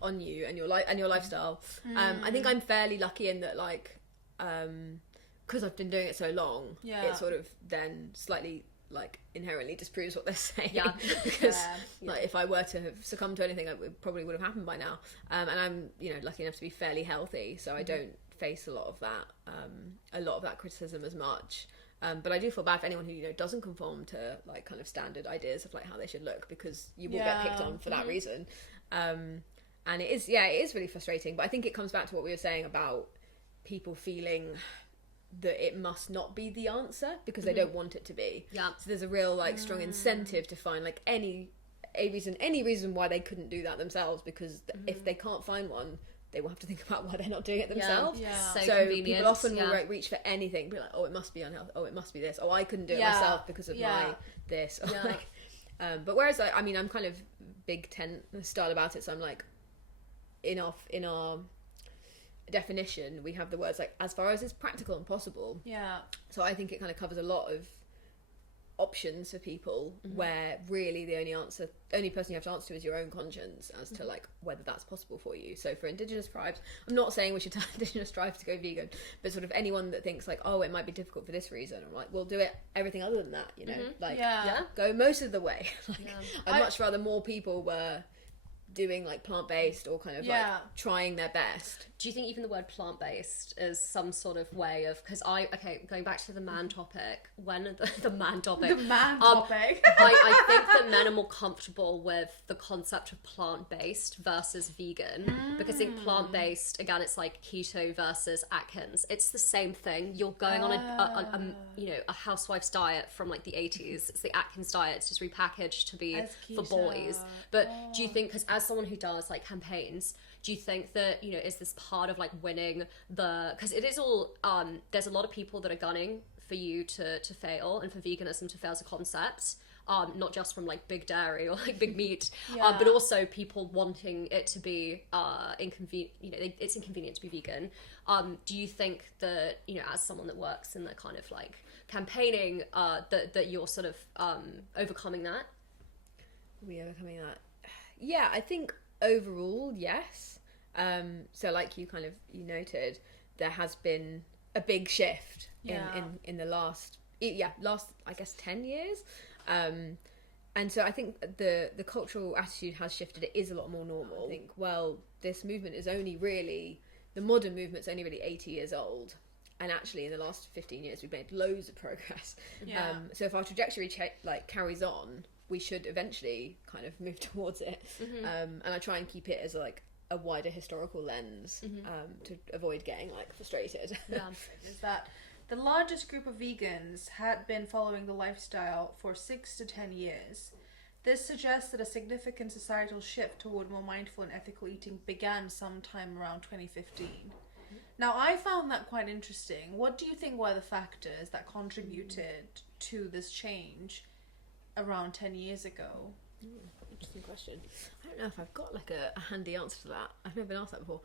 on you and your life and your lifestyle. I think I'm fairly lucky in that, like, because I've been doing it so long, Yeah. it sort of then slightly, like, inherently disproves what they're saying. Yeah. Because Yeah. like, if I were to have succumbed to anything, it probably would have happened by now. And I'm, you know, lucky enough to be fairly healthy, so I don't face a lot of that criticism as much. But I do feel bad for anyone who, you know, doesn't conform to like kind of standard ideas of like how they should look, because you will get picked on for that reason. And it is really frustrating. But I think it comes back to what we were saying about people feeling that it must not be the answer because they don't want it to be. Yeah. So there's a real like strong incentive to find like any reason why they couldn't do that themselves, because if they can't find one, they will have to think about why they're not doing it themselves. Yeah. So, So convenient. people often will yeah. reach for anything, be like, oh, it must be unhealthy, oh, it must be this, oh, I couldn't do it Yeah. myself because of Yeah. my this, or Yeah. like, But whereas I mean, I'm kind of big tent style about it, so I'm like, in our definition, we have the words like as far as is practical and possible. Yeah. So I think it kind of covers a lot of options for people where really the only person you have to answer to is your own conscience as to like whether that's possible for you. So for Indigenous tribes, I'm not saying we should tell Indigenous tribes to go vegan, but sort of anyone that thinks like, oh, it might be difficult for this reason, I'm like, well, do it everything other than that, you know, like go most of the way. Like, I'd much rather more people were doing like plant-based or kind of like trying their best. Do you think even the word plant-based is some sort of way of, because going back to the man topic, the man topic, I think that men are more comfortable with the concept of plant-based versus vegan, because I think plant-based, again, it's like keto versus Atkins. It's the same thing. You're going on a housewife's diet from like the 80s. It's the Atkins diet. It's just repackaged to be for boys. But do you think, because as someone who does like campaigns, do you think that, you know, is this part of like winning because it is all there's a lot of people that are gunning for you to fail and for veganism to fail as a concept, not just from like big dairy or like big meat, but also people wanting it to be inconvenient, you know, it's inconvenient to be vegan. Do you think that, you know, as someone that works in the kind of like campaigning, that you're sort of overcoming that? Are we overcoming that? Yeah, I think overall, yes. So like you noted, there has been a big shift in the last I guess 10 years. And so I think the cultural attitude has shifted. It is a lot more normal. I think, well, this movement is only really, the modern movement's only really 80 years old. And actually in the last 15 years, we've made loads of progress. So if our trajectory carries on, we should eventually kind of move towards it. And I try and keep it as like a wider historical lens to avoid getting like frustrated. Is that the largest group of vegans had been following the lifestyle for 6 to 10 years. This suggests that a significant societal shift toward more mindful and ethical eating began sometime around 2015. Now, I found that quite interesting. What do you think were the factors that contributed to this change around 10 years ago? Interesting question. I don't know if I've got like a handy answer to that. I've never been asked that before.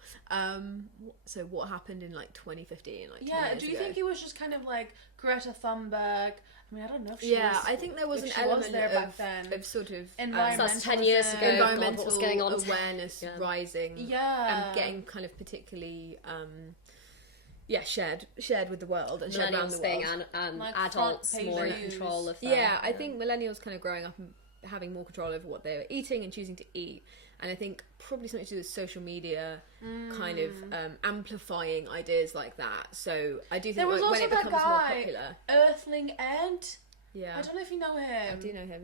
So what happened in like 2015? Like 10 years do you ago? think it was just kind of like Greta Thunberg? I mean, I don't know if she was. I think there was an element there back then. of sort of so that's 10 years ago. environmental what was going on? awareness rising. And getting kind of particularly shared with the world and shared around the world. And like adults more in news. control of I think millennials kind of growing up and having more control over what they were eating and choosing to eat, and I think probably something to do with social media kind of amplifying ideas like that. So I do think there was like, also when it that becomes guy, more popular, Earthling Ed. I don't know if you know him. I do know him.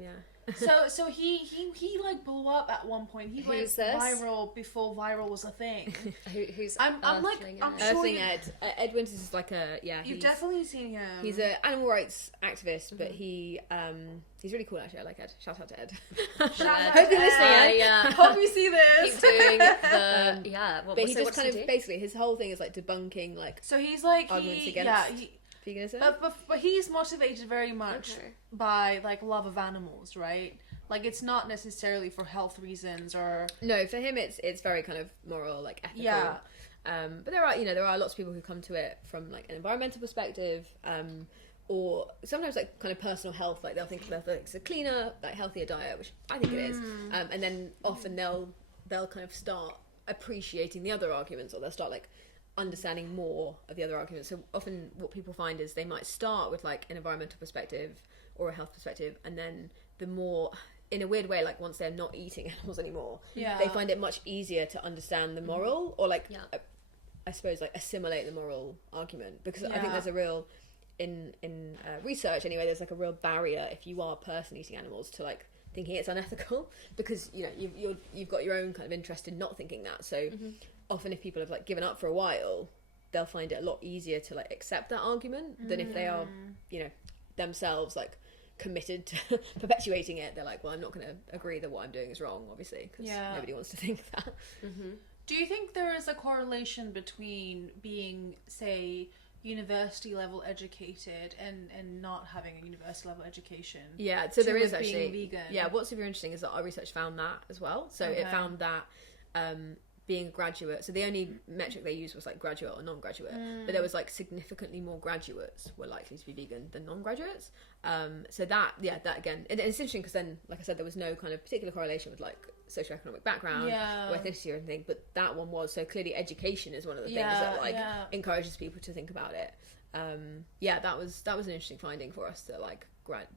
So he like blew up at one point. He went viral before viral was a thing. Who's I'm like I'm sure Earthling Ed. Ed Winters is like you've definitely seen him. He's an animal rights activist, but he's really cool actually. I like Ed. Shout out to Ed. Hope you're listening, Ed. Hope you see this. Keep doing the but he just kind of basically his whole thing is like debunking like. So he's like arguments against veganism. But he's motivated very much by like love of animals, right? Like it's not necessarily for health reasons or no. For him, it's very kind of moral, like ethical. But there are lots of people who come to it from like an environmental perspective, or sometimes like kind of personal health. Like they'll think it's a cleaner, like healthier diet, which I think it is. And then often they'll kind of start appreciating the other arguments, or they'll start like understanding more of the other arguments. So often what people find is they might start with like an environmental perspective or a health perspective, and then the more, in a weird way, like once they're not eating animals anymore, they find it much easier to understand the moral or like I suppose like assimilate the moral argument, because I think there's a real in research anyway, there's like a real barrier if you are a person eating animals to like thinking it's unethical, because you know you've got your own kind of interest in not thinking that. So often if people have like given up for a while, they'll find it a lot easier to like accept that argument than if they are, you know, themselves like committed to perpetuating it. They're like, well, I'm not going to agree that what I'm doing is wrong, obviously, because nobody wants to think that. Do you think there is a correlation between being, say, university level educated and not having a university level education. Yeah, so there is being actually vegan. Yeah, what's super interesting is that our research found that as well. So it found that being a graduate, so the only metric they used was like graduate or non-graduate, but there was like significantly more graduates were likely to be vegan than non-graduates. So that again, it's interesting because then, like I said, there was no kind of particular correlation with like socioeconomic background or ethnicity or anything, but that one was. So clearly education is one of the things that like encourages people to think about it. That was an interesting finding for us, that like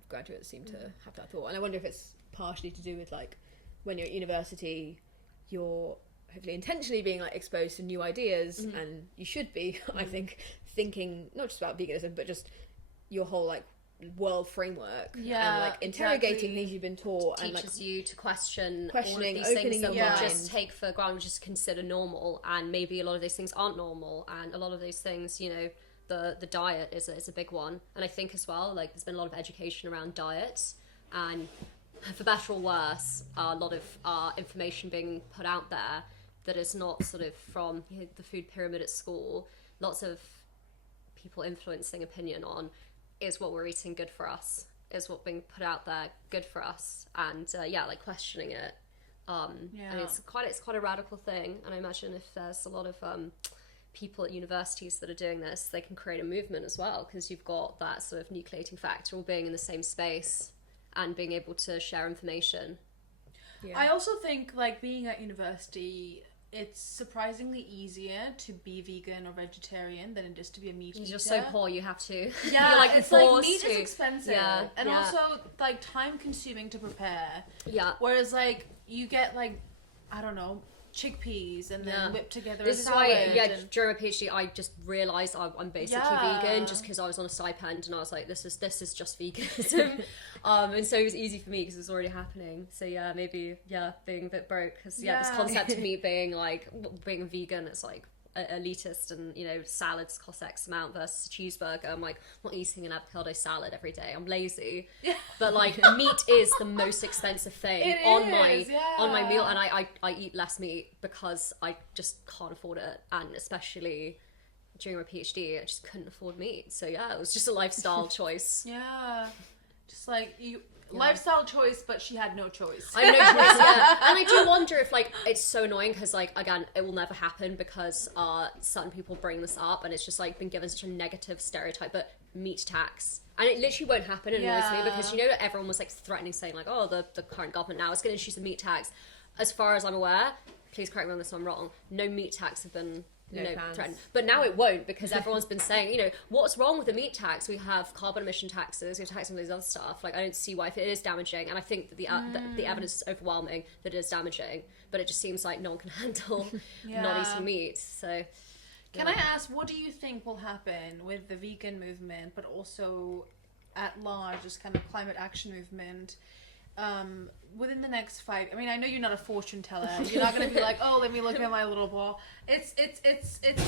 graduates seem to have that thought. And I wonder if it's partially to do with like when you're at university, you're hopefully intentionally being like exposed to new ideas, and you should be, I think, thinking not just about veganism but just your whole like world framework, and like interrogating things you've been taught, and teaches like you to questioning all all of of these these things things that we your just take for granted, we just consider normal, and maybe a lot of those things aren't normal, and a lot of those things, you know, the diet is a big one. And I think as well, like there's been a lot of education around diets, and for better or worse, a lot of information being put out there that is not sort of from, you know, the food pyramid at school. Lots of people influencing opinion on, is what we're eating good for us? Is what being put out there good for us? And like questioning it. And it's quite a radical thing. And I imagine if there's a lot of people at universities that are doing this, they can create a movement as well, because you've got that sort of nucleating factor, all being in the same space and being able to share information. I also think like being at university, it's surprisingly easier to be vegan or vegetarian than it is to be a meat eater. You're so poor, you have to. Yeah, you're like it's like forced meat to. is expensive, and also like time consuming to prepare. Yeah. Whereas like you get like, I don't know, chickpeas and then whip together this a is salad. why during my PhD I just realised I'm basically vegan, just because I was on a stipend and I was like, this is just veganism. And so it was easy for me because it was already happening. So maybe being a bit broke, because this concept of me being a vegan, it's like elitist, and you know, salads cost X amount versus a cheeseburger. I'm like, I'm not eating an avocado salad every day, I'm lazy. But like meat is the most expensive thing on my meal, and I eat less meat because I just can't afford it, and especially during my PhD I just couldn't afford meat. So it was just a lifestyle choice. Just like you lifestyle choice, but she had no choice. I have no choice, and I do wonder if like it's so annoying because like again it will never happen because certain people bring this up and it's just like been given such a negative stereotype, but meat tax, and it literally won't happen in me, because you know everyone was like threatening, saying like, oh, the current government now is going to introduce a meat tax. As far as I'm aware, please correct me on this if I'm wrong, no meat tax have been threatened. But now it won't, because everyone's been saying, you know, what's wrong with the meat tax? We have carbon emission taxes, we have taxing all these other stuff. Like, I don't see why, if it is damaging, and I think that the evidence is overwhelming that it is damaging, but it just seems like no one can handle not eating meat. So can I ask, what do you think will happen with the vegan movement, but also at large, this kind of climate action movement, within the next 5? I mean, I know you're not a fortune teller. You're not going to be like, oh, let me look at my little ball. It's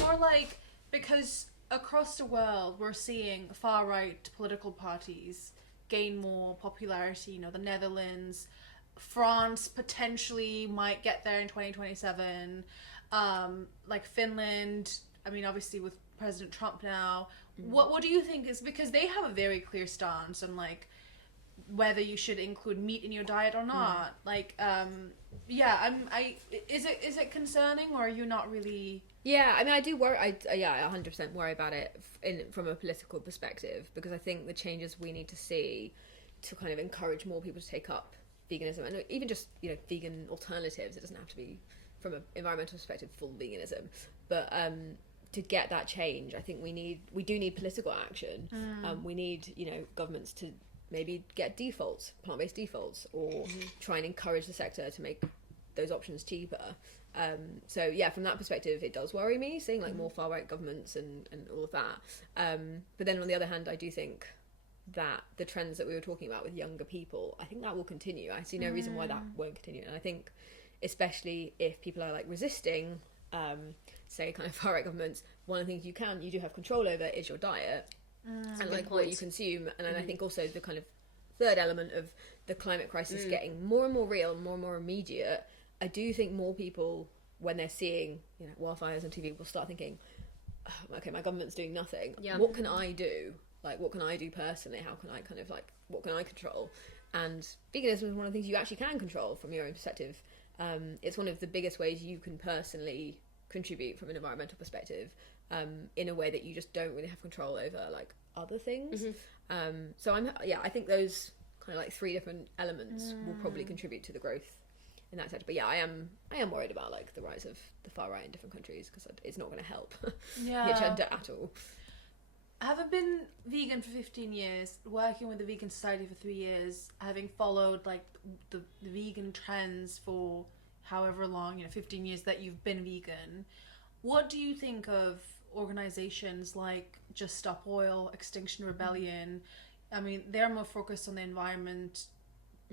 more like, because across the world we're seeing far right political parties gain more popularity. You know, the Netherlands, France potentially might get there in 2027. Like Finland. I mean, obviously with President Trump now. What do you think is, because they have a very clear stance on like whether you should include meat in your diet or not. Like, is it concerning, or are you not really? Yeah, I mean, I do worry. I 100% worry about it from a political perspective, because I think the changes we need to see to kind of encourage more people to take up veganism, and even just, you know, vegan alternatives. It doesn't have to be from an environmental perspective full veganism, but to get that change, I think we do need political action. We need, you know, governments to maybe get plant-based defaults, or try and encourage the sector to make those options cheaper. So yeah, from that perspective, it does worry me, seeing like more far-right governments and all of that. But then on the other hand, I do think that the trends that we were talking about with younger people, I think that will continue. I see no reason why that won't continue. And I think especially if people are like resisting, say kind of far-right governments, one of the things you do have control over is your diet. And like what you consume. And then I think also the kind of third element of the climate crisis getting more and more real, more and more immediate, I do think more people, when they're seeing, you know, wildfires on TV, will start thinking, okay, my government's doing nothing. Yeah. What can I do? Like, what can I do personally? How can I kind of like, what can I control? And veganism is one of the things you actually can control from your own perspective. It's one of the biggest ways you can personally contribute from an environmental perspective, in a way that you just don't really have control over like other things. So I think those kind of like 3 different elements will probably contribute to the growth in that sector. But yeah, I am worried about like the rise of the far right in different countries, because it's not going to help the agenda at all. Having been vegan for 15 years, working with the Vegan Society for 3 years, having followed like the vegan trends for however long, 15 years that you've been vegan, what do you think of organizations like Just Stop Oil, Extinction Rebellion? I mean, they're more focused on the environment,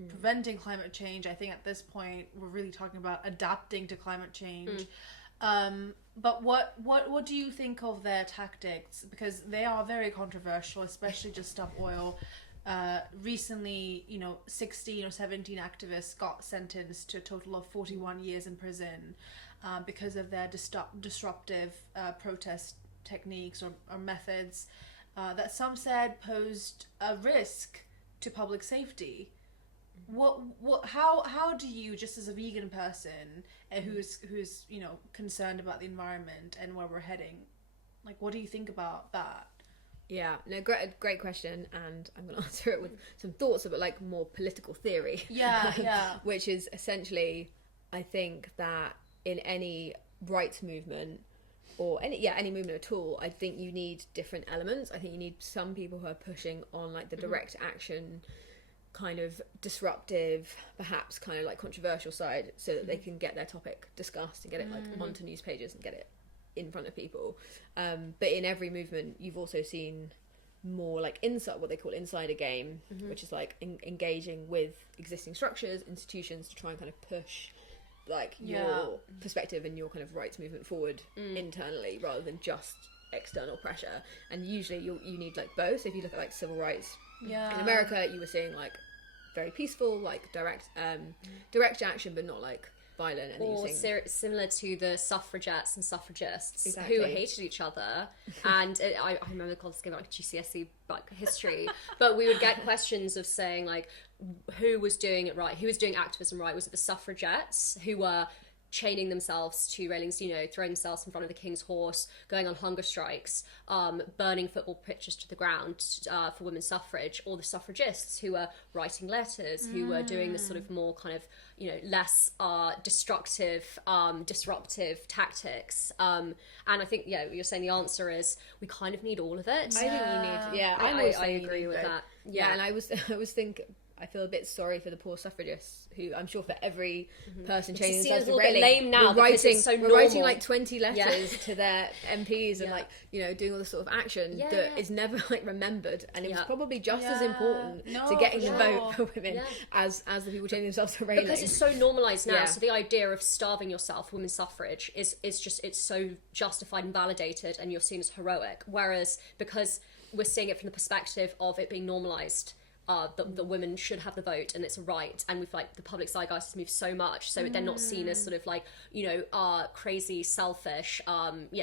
preventing climate change. I think at this point we're really talking about adapting to climate change. But what do you think of their tactics? Because they are very controversial, especially Just Stop Oil. Recently, 16 or 17 activists got sentenced to a total of 41 years in prison because of their disruptive protest techniques or methods that some said posed a risk to public safety. How do you, just as a vegan person who's concerned about the environment and where we're heading, like, what do you think about that? Yeah, no, great question, and I'm going to answer it with some thoughts about like more political theory. Yeah. Which is essentially, I think that in any rights movement or any movement at all, I think you need different elements. I think you need some people who are pushing on like the direct action, kind of disruptive, perhaps kind of like controversial side, so that they can get their topic discussed and get it like onto news pages and get it in front of people. But in every movement you've also seen more like what they call insider game, which is like engaging with existing structures, institutions, to try and kind of push like your perspective and your kind of rights movement forward internally, rather than just external pressure. And usually you need like both. If you look at like civil rights in America, you were seeing like very peaceful, like direct action, but not like violent, and or similar to the suffragettes and suffragists who hated each other. And I remember this came out like GCSE like history, but we would get questions of saying like, who was doing it right, who was doing activism right? Was it the suffragettes who were chaining themselves to railings, throwing themselves in front of the king's horse, going on hunger strikes, burning football pitches to the ground for women's suffrage, or the suffragists who were writing letters, who were doing this sort of more kind of, less destructive, disruptive tactics. And I think, you're saying the answer is we kind of need all of it. I think you need, I agree with that. Yeah, and I was thinking, I feel a bit sorry for the poor suffragists, who I'm sure for every person chaining themselves to railing, lame now we're writing like 20 letters to their MPs and like doing all this sort of action that is never like remembered, and it was probably just as important to getting the vote for women as the people chaining themselves to railing. Because it's so normalised now. So the idea of starving yourself for women's suffrage is just, it's so justified and validated, and you're seen as heroic. Whereas because we're seeing it from the perspective of it being normalised, that women should have the vote and it's a right, and we've like the public zeitgeist has moved so much, so they're not seen as sort of like crazy, selfish,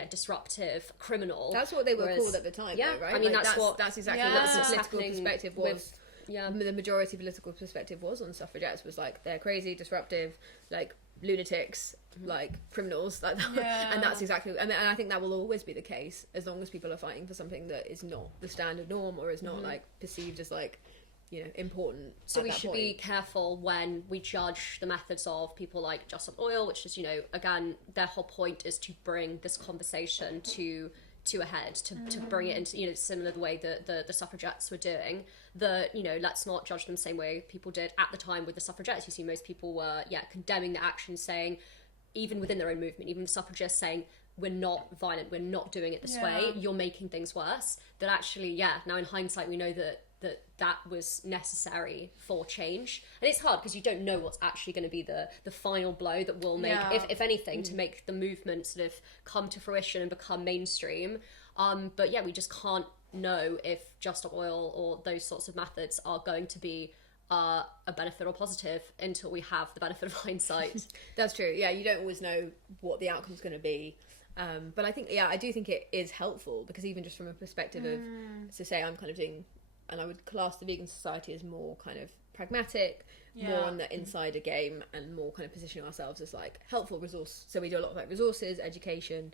disruptive, criminal. That's what they were called at the time, though, right? I mean, like, that's exactly what the political perspective was. With, the majority political perspective was on suffragettes was like, they're crazy, disruptive, like lunatics, like criminals, like that. And that's exactly, and I think that will always be the case as long as people are fighting for something that is not the standard norm, or is not like perceived as like important. So we should be careful when we judge the methods of people like Just Stop Oil, which is, again, their whole point is to bring this conversation to a head, to bring it into, similar the way that the suffragettes were doing. Let's not judge them the same way people did at the time with the suffragettes. You see, most people were, condemning the action, saying, even within their own movement, even the suffragists saying, we're not violent, we're not doing it this way, you're making things worse. That actually, now in hindsight, we know that was necessary for change. And it's hard because you don't know what's actually going to be the final blow that will make, if anything, to make the movement sort of come to fruition and become mainstream. But we just can't know if Just Stop Oil or those sorts of methods are going to be a benefit or positive until we have the benefit of hindsight. That's true. Yeah, you don't always know what the outcome's going to be But I think, I do think it is helpful, because even just from a perspective of, so say I'm kind of doing, and I would class the vegan society as more kind of pragmatic, more on the insider game, and more kind of positioning ourselves as like helpful resource. So we do a lot of like resources, education.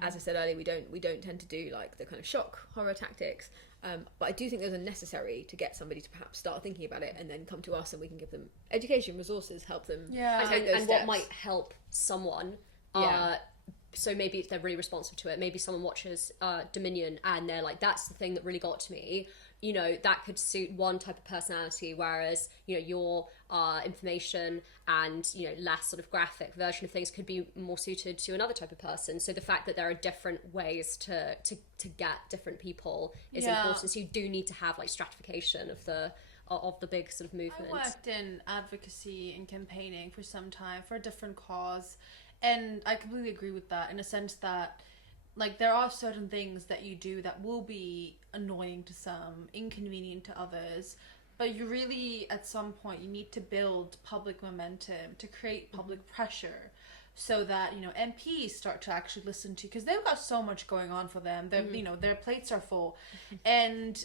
As I said earlier, we don't tend to do like the kind of shock horror tactics. But I do think those are necessary to get somebody to perhaps start thinking about it and then come to us, and we can give them education, resources, help them take those and steps. what might help someone. So maybe if they're really responsive to it, maybe someone watches Dominion and they're like, that's the thing that really got to me. You know, that could suit one type of personality, whereas, you know, your information and, you know, less sort of graphic version of things could be more suited to another type of person. So the fact that there are different ways to get different people is important. So you do need to have like stratification of the big sort of movement. I worked in advocacy and campaigning for some time for a different cause, and I completely agree with that, in a sense that like there are certain things that you do that will be annoying to some, inconvenient to others, but you really, at some point, you need to build public momentum to create public pressure, so that, you know, MPs start to actually listen to, because they've got so much going on for them. They're, you know, their plates are full, and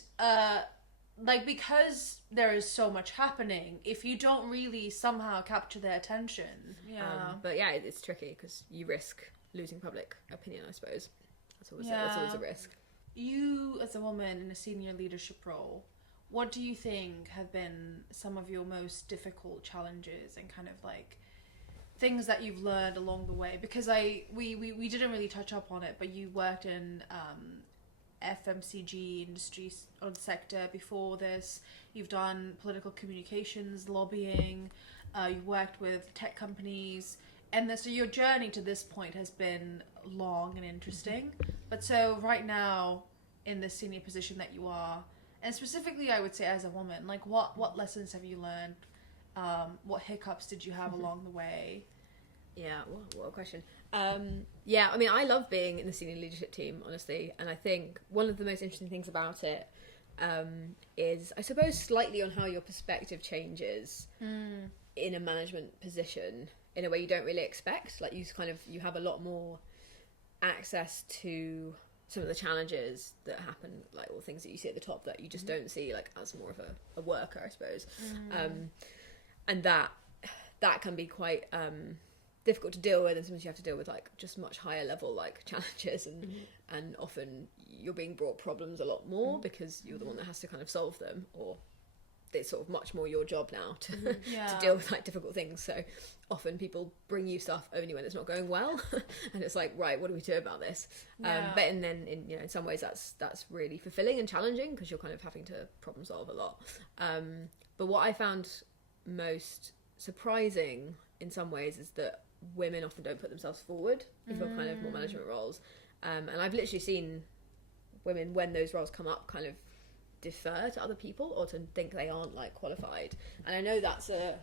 like, because there is so much happening, if you don't really somehow capture their attention, but yeah, it's tricky because you risk losing public opinion, I suppose. That's always a risk. You, as a woman in a senior leadership role, what do you think have been some of your most difficult challenges and kind of like things that you've learned along the way? Because we didn't really touch up on it, but you worked in FMCG industry or sector before this. You've done political communications, lobbying. You've worked with tech companies. And so your journey to this point has been long and interesting. But so right now, in the senior position that you are, and specifically I would say as a woman, like what lessons have you learned? What hiccups did you have along the way? Yeah, what a question. I mean, I love being in the senior leadership team, honestly. And I think one of the most interesting things about it is, I suppose, slightly on how your perspective changes in a management position in a way you don't really expect. Like you have a lot more access to some of the challenges that happen, like all things that you see at the top that you just don't see, like as more of a worker, I suppose. And that can be quite difficult to deal with, and sometimes you have to deal with like just much higher level like challenges, and often you're being brought problems a lot more because you're the one that has to kind of solve them, or it's sort of much more your job now to deal with like difficult things. So often people bring you stuff only when it's not going well, and it's like, right, what do we do about this? But in some ways that's really fulfilling and challenging, because you're kind of having to problem solve a lot. But what I found most surprising in some ways is that women often don't put themselves forward for kind of more management roles, and I've literally seen women, when those roles come up, kind of defer to other people or to think they aren't like qualified. And I know that's a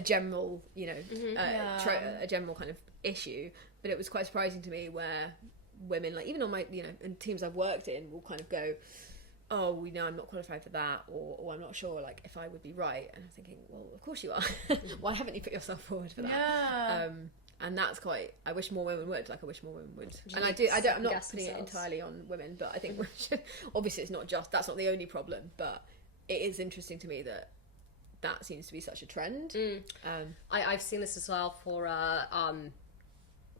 general, a general kind of issue, but it was quite surprising to me where women, like even on my, in teams I've worked in, will kind of go, oh, we know I'm not qualified for that, or I'm not sure like if I would be right. And I'm thinking, well, of course you are. Why haven't you put yourself forward for that? And that's quite, I wish more women would. Like I wish more women would. And I'm not putting it entirely on women, but I think obviously it's not just, that's not the only problem, but it is interesting to me that seems to be such a trend. I've seen this as well for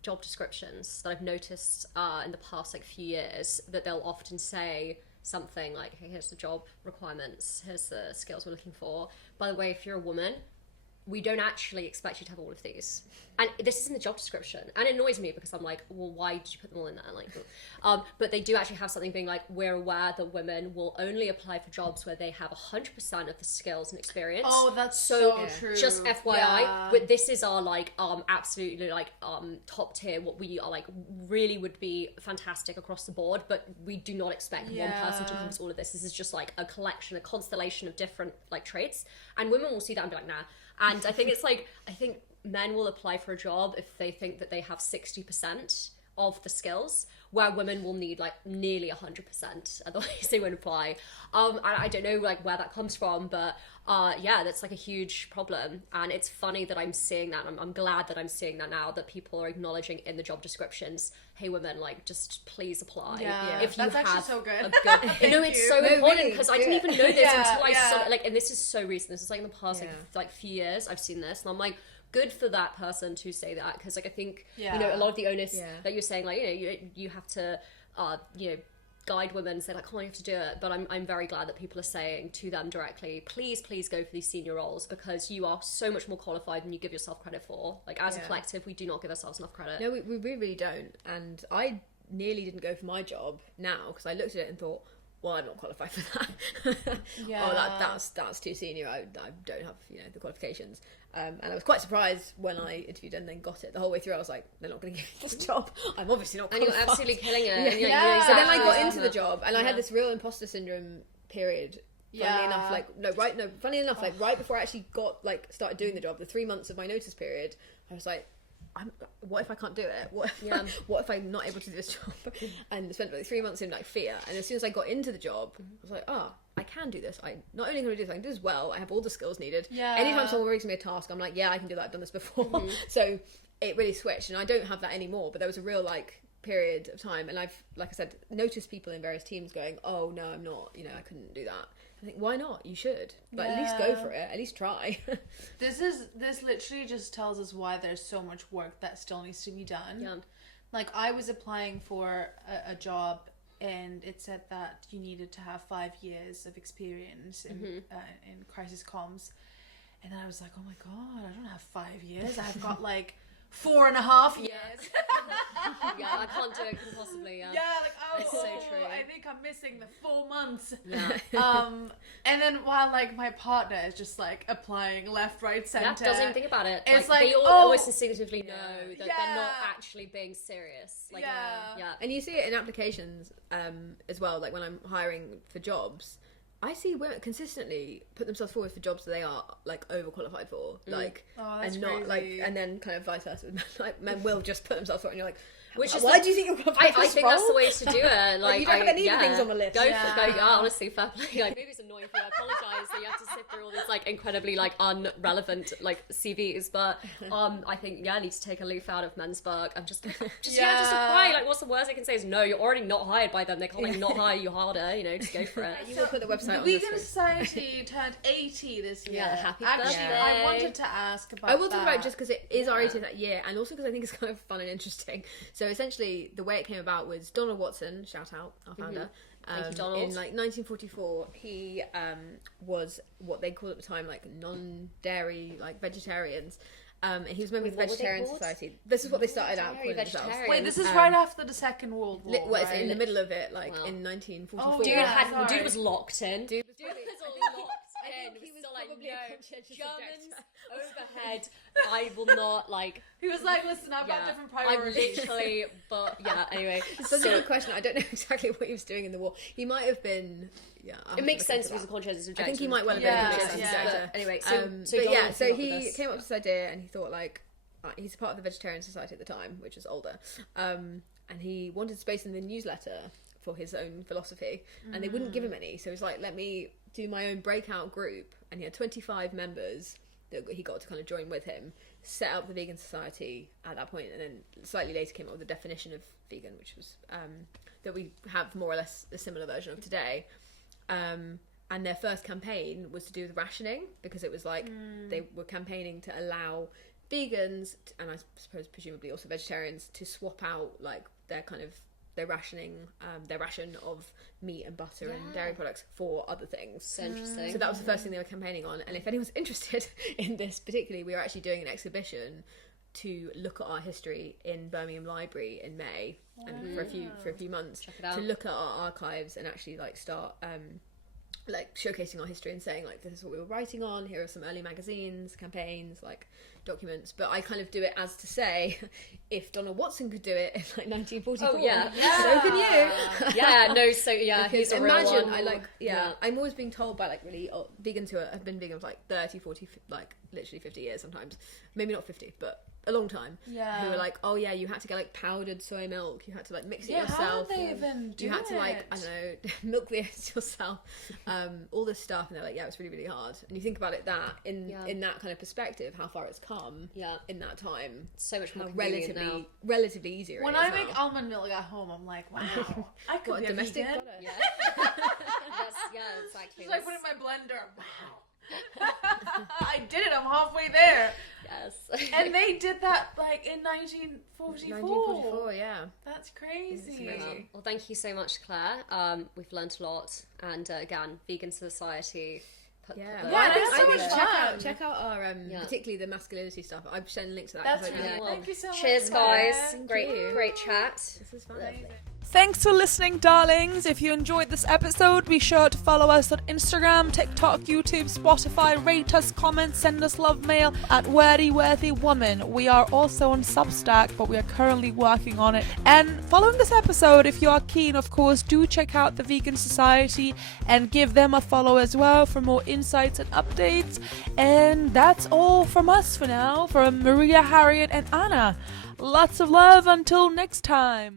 job descriptions that I've noticed in the past like few years, that they'll often say something like, hey, here's the job requirements, here's the skills we're looking for. By the way, if you're a woman, we don't actually expect you to have all of these. And this is in the job description. And it annoys me because I'm like, well, why did you put them all in there? Like, but they do actually have something being like, we're aware that women will only apply for jobs where they have 100% of the skills and experience. Oh, that's so true. Just FYI, but this is our like absolutely like top tier, what we are like really would be fantastic across the board, but we do not expect one person to encompass all of this. This is just like a collection, a constellation of different like traits. And women will see that and be like, nah. And I think it's like, men will apply for a job if they think that they have 60% of the skills where women will need like nearly 100%, otherwise they won't apply. I don't know like where that comes from, but yeah, that's like a huge problem. And it's funny that I'm seeing that. I'm glad that I'm seeing that now, that people are acknowledging in the job descriptions, hey women, like just please apply. If you that's have actually so good. a good, you know, it's so important because I didn't even know this until I saw it. Like, and this is so recent. This is like in the past like few years I've seen this, and I'm like, good for that person to say that, because like I think you know, a lot of the onus that you're saying, like, you know, you have to you know, guide women and say like, oh, you have to do it, but I'm very glad that people are saying to them directly, please go for these senior roles, because you are so much more qualified than you give yourself credit for. Like, as a collective, we do not give ourselves enough credit. No, we really don't. And I nearly didn't go for my job now because I looked at it and thought, well, I'm not qualified for that. Oh, that's too senior. I don't have, you know, the qualifications. And I was quite surprised when I interviewed and then got it. The whole way through I was like, they're not going to give me this job. I'm obviously not qualified. And you're absolutely killing it. Yeah. And you're So then I got exactly into the job and I had this real imposter syndrome period. Funnily enough, like right before I actually started doing the job, the 3 months of my notice period, I was like, what if I can't do it? What if I'm not able to do this job? And spent like 3 months in like fear. And as soon as I got into the job, I was like, I can do this. I not only can I do this, I can do this well. I have all the skills needed. Anytime someone brings me a task, I'm like, yeah, I can do that. I've done this before. So it really switched, and I don't have that anymore. But there was a real like period of time, and I've, like I said, noticed people in various teams going, oh no, I'm not. You know, I couldn't do that. I think, why not? You should. Like, at least go for it. At least try. This literally just tells us why there's so much work that still needs to be done. Yeah. Like, I was applying for a job, and it said that you needed to have 5 years of experience in crisis comms, and then I was like, oh my god, I don't have 5 years. I've got like 4.5 years. Yeah, I can't do it possibly. Yeah, like, it's so true. I think I'm missing the 4 months. And then while like my partner is just like applying left, right, center, doesn't even think about it. It's like they always instinctively know that they're not actually being serious. Like, And you see it in applications as well. Like when I'm hiring for jobs, I see women consistently put themselves forward for jobs that they are like overqualified for, like, and not crazy. like, and then kind of vice versa. Like men will just put themselves forward, and you're like, which is why do you think you're qualified for I this think role? that's the way to do it. Like, you don't have any things on the list. Go honestly, fair play. Like, maybe it's annoying for you. I apologise that you have to sit through all these like incredibly like unrelevant like CVs, but I think I need to take a leaf out of men's work. I'm just apply. Like, what's the worst they can say is no. You're already not hired by them. They can't like not hire you harder. You know, just go for it. You will put the website on Vegan Society turned 80 this year. Yeah, happy Actually, birthday. I wanted to ask about I will talk that. about it just because it is our 80th that year, and also because I think it's kind of fun and interesting. So essentially, the way it came about was Donald Watson, shout out, our founder. Thank you, Donald. In like 1944, he was what they called at the time like non-dairy, like vegetarians. And he was a member of the Vegetarian Society. This is what they started out calling themselves. Wait, this is right after the Second World War. Well, it's right? in the middle of it, like in 1944. Oh, Dude was locked in. Dude was locked in. he was Still like, probably a no, conscientious Germans objector. overhead. I will not like. He was like, listen, I've got different priorities. I'm literally, but yeah. Anyway, It's such a good question. I don't know exactly what he was doing in the war. He might have been. Yeah, it makes sense if he's a conscientious objector. I think he might well have been a conscientious But objector. anyway, so he came up with this idea, and he thought like he's a part of the Vegetarian Society at the time, which was older, and he wanted space in the newsletter for his own philosophy, and they wouldn't give him any. So he was like, let me do my own breakout group, and he had 25 members that he got to kind of join with him, set up the Vegan Society at that point, and then slightly later came up with the definition of vegan, which was that we have more or less a similar version of today. And their first campaign was to do with rationing, because it was like they were campaigning to allow vegans and I suppose presumably also vegetarians to swap out like their rationing, their ration of meat and butter and dairy products for other things. So interesting. So that was the first thing they were campaigning on. And if anyone's interested in this particularly, we are actually doing an exhibition to look at our history in Birmingham Library in May, and for a few months Check it out. to look at our archives and actually like start like showcasing our history and saying like this is what we were writing on, here are some early magazines, campaigns, like documents, but I kind of do it as to say if Donna Watson could do it in like 1944, Oh, yeah. so can you. Yeah, no, so yeah, Because he's a real imagine, one. I like, I'm always being told by like really vegans who have been vegan for like 30, 40, like literally 50 years sometimes, maybe not 50, but a long time, Yeah. who are like, oh yeah, you had to get like powdered soy milk, you had to like mix it Yeah, yourself, how did they and even do you had to like, it? I don't know, milk the eggs yourself, all this stuff, and they're like, yeah, it's really, really hard. And you think about it that in that kind of perspective, how far it's come in that time, so much more how convenient now. relatively easier When it is I make now. almond milk at home, I'm like, wow, I could What, be a domestic vegan. butter? Yeah. Yes, yeah, exactly. Just like put it in my blender. Wow. I did it. I'm halfway there. Yes. And they did that like in 1944. 1944, yeah. That's crazy. Well, thank you so much, Claire. We've learnt a lot, and again, Vegan Society. Yeah, the- well, Yeah, that's so much fun. check out our particularly the masculinity stuff. I've sent links to that. That's 'cause I really really- Thank you so much. Cheers, Claire. guys. Thank Great, you. great chat. This is fun. Thanks for listening, darlings. If you enjoyed this episode, be sure to follow us on Instagram, TikTok, YouTube, Spotify, rate us, comment, send us love mail at Wordy Woman. We are also on Substack, but we are currently working on it. And following this episode, if you are keen, of course, do check out the Vegan Society and give them a follow as well for more insights and updates. And that's all from us for now, from Maria, Harriet, and Anna. Lots of love until next time.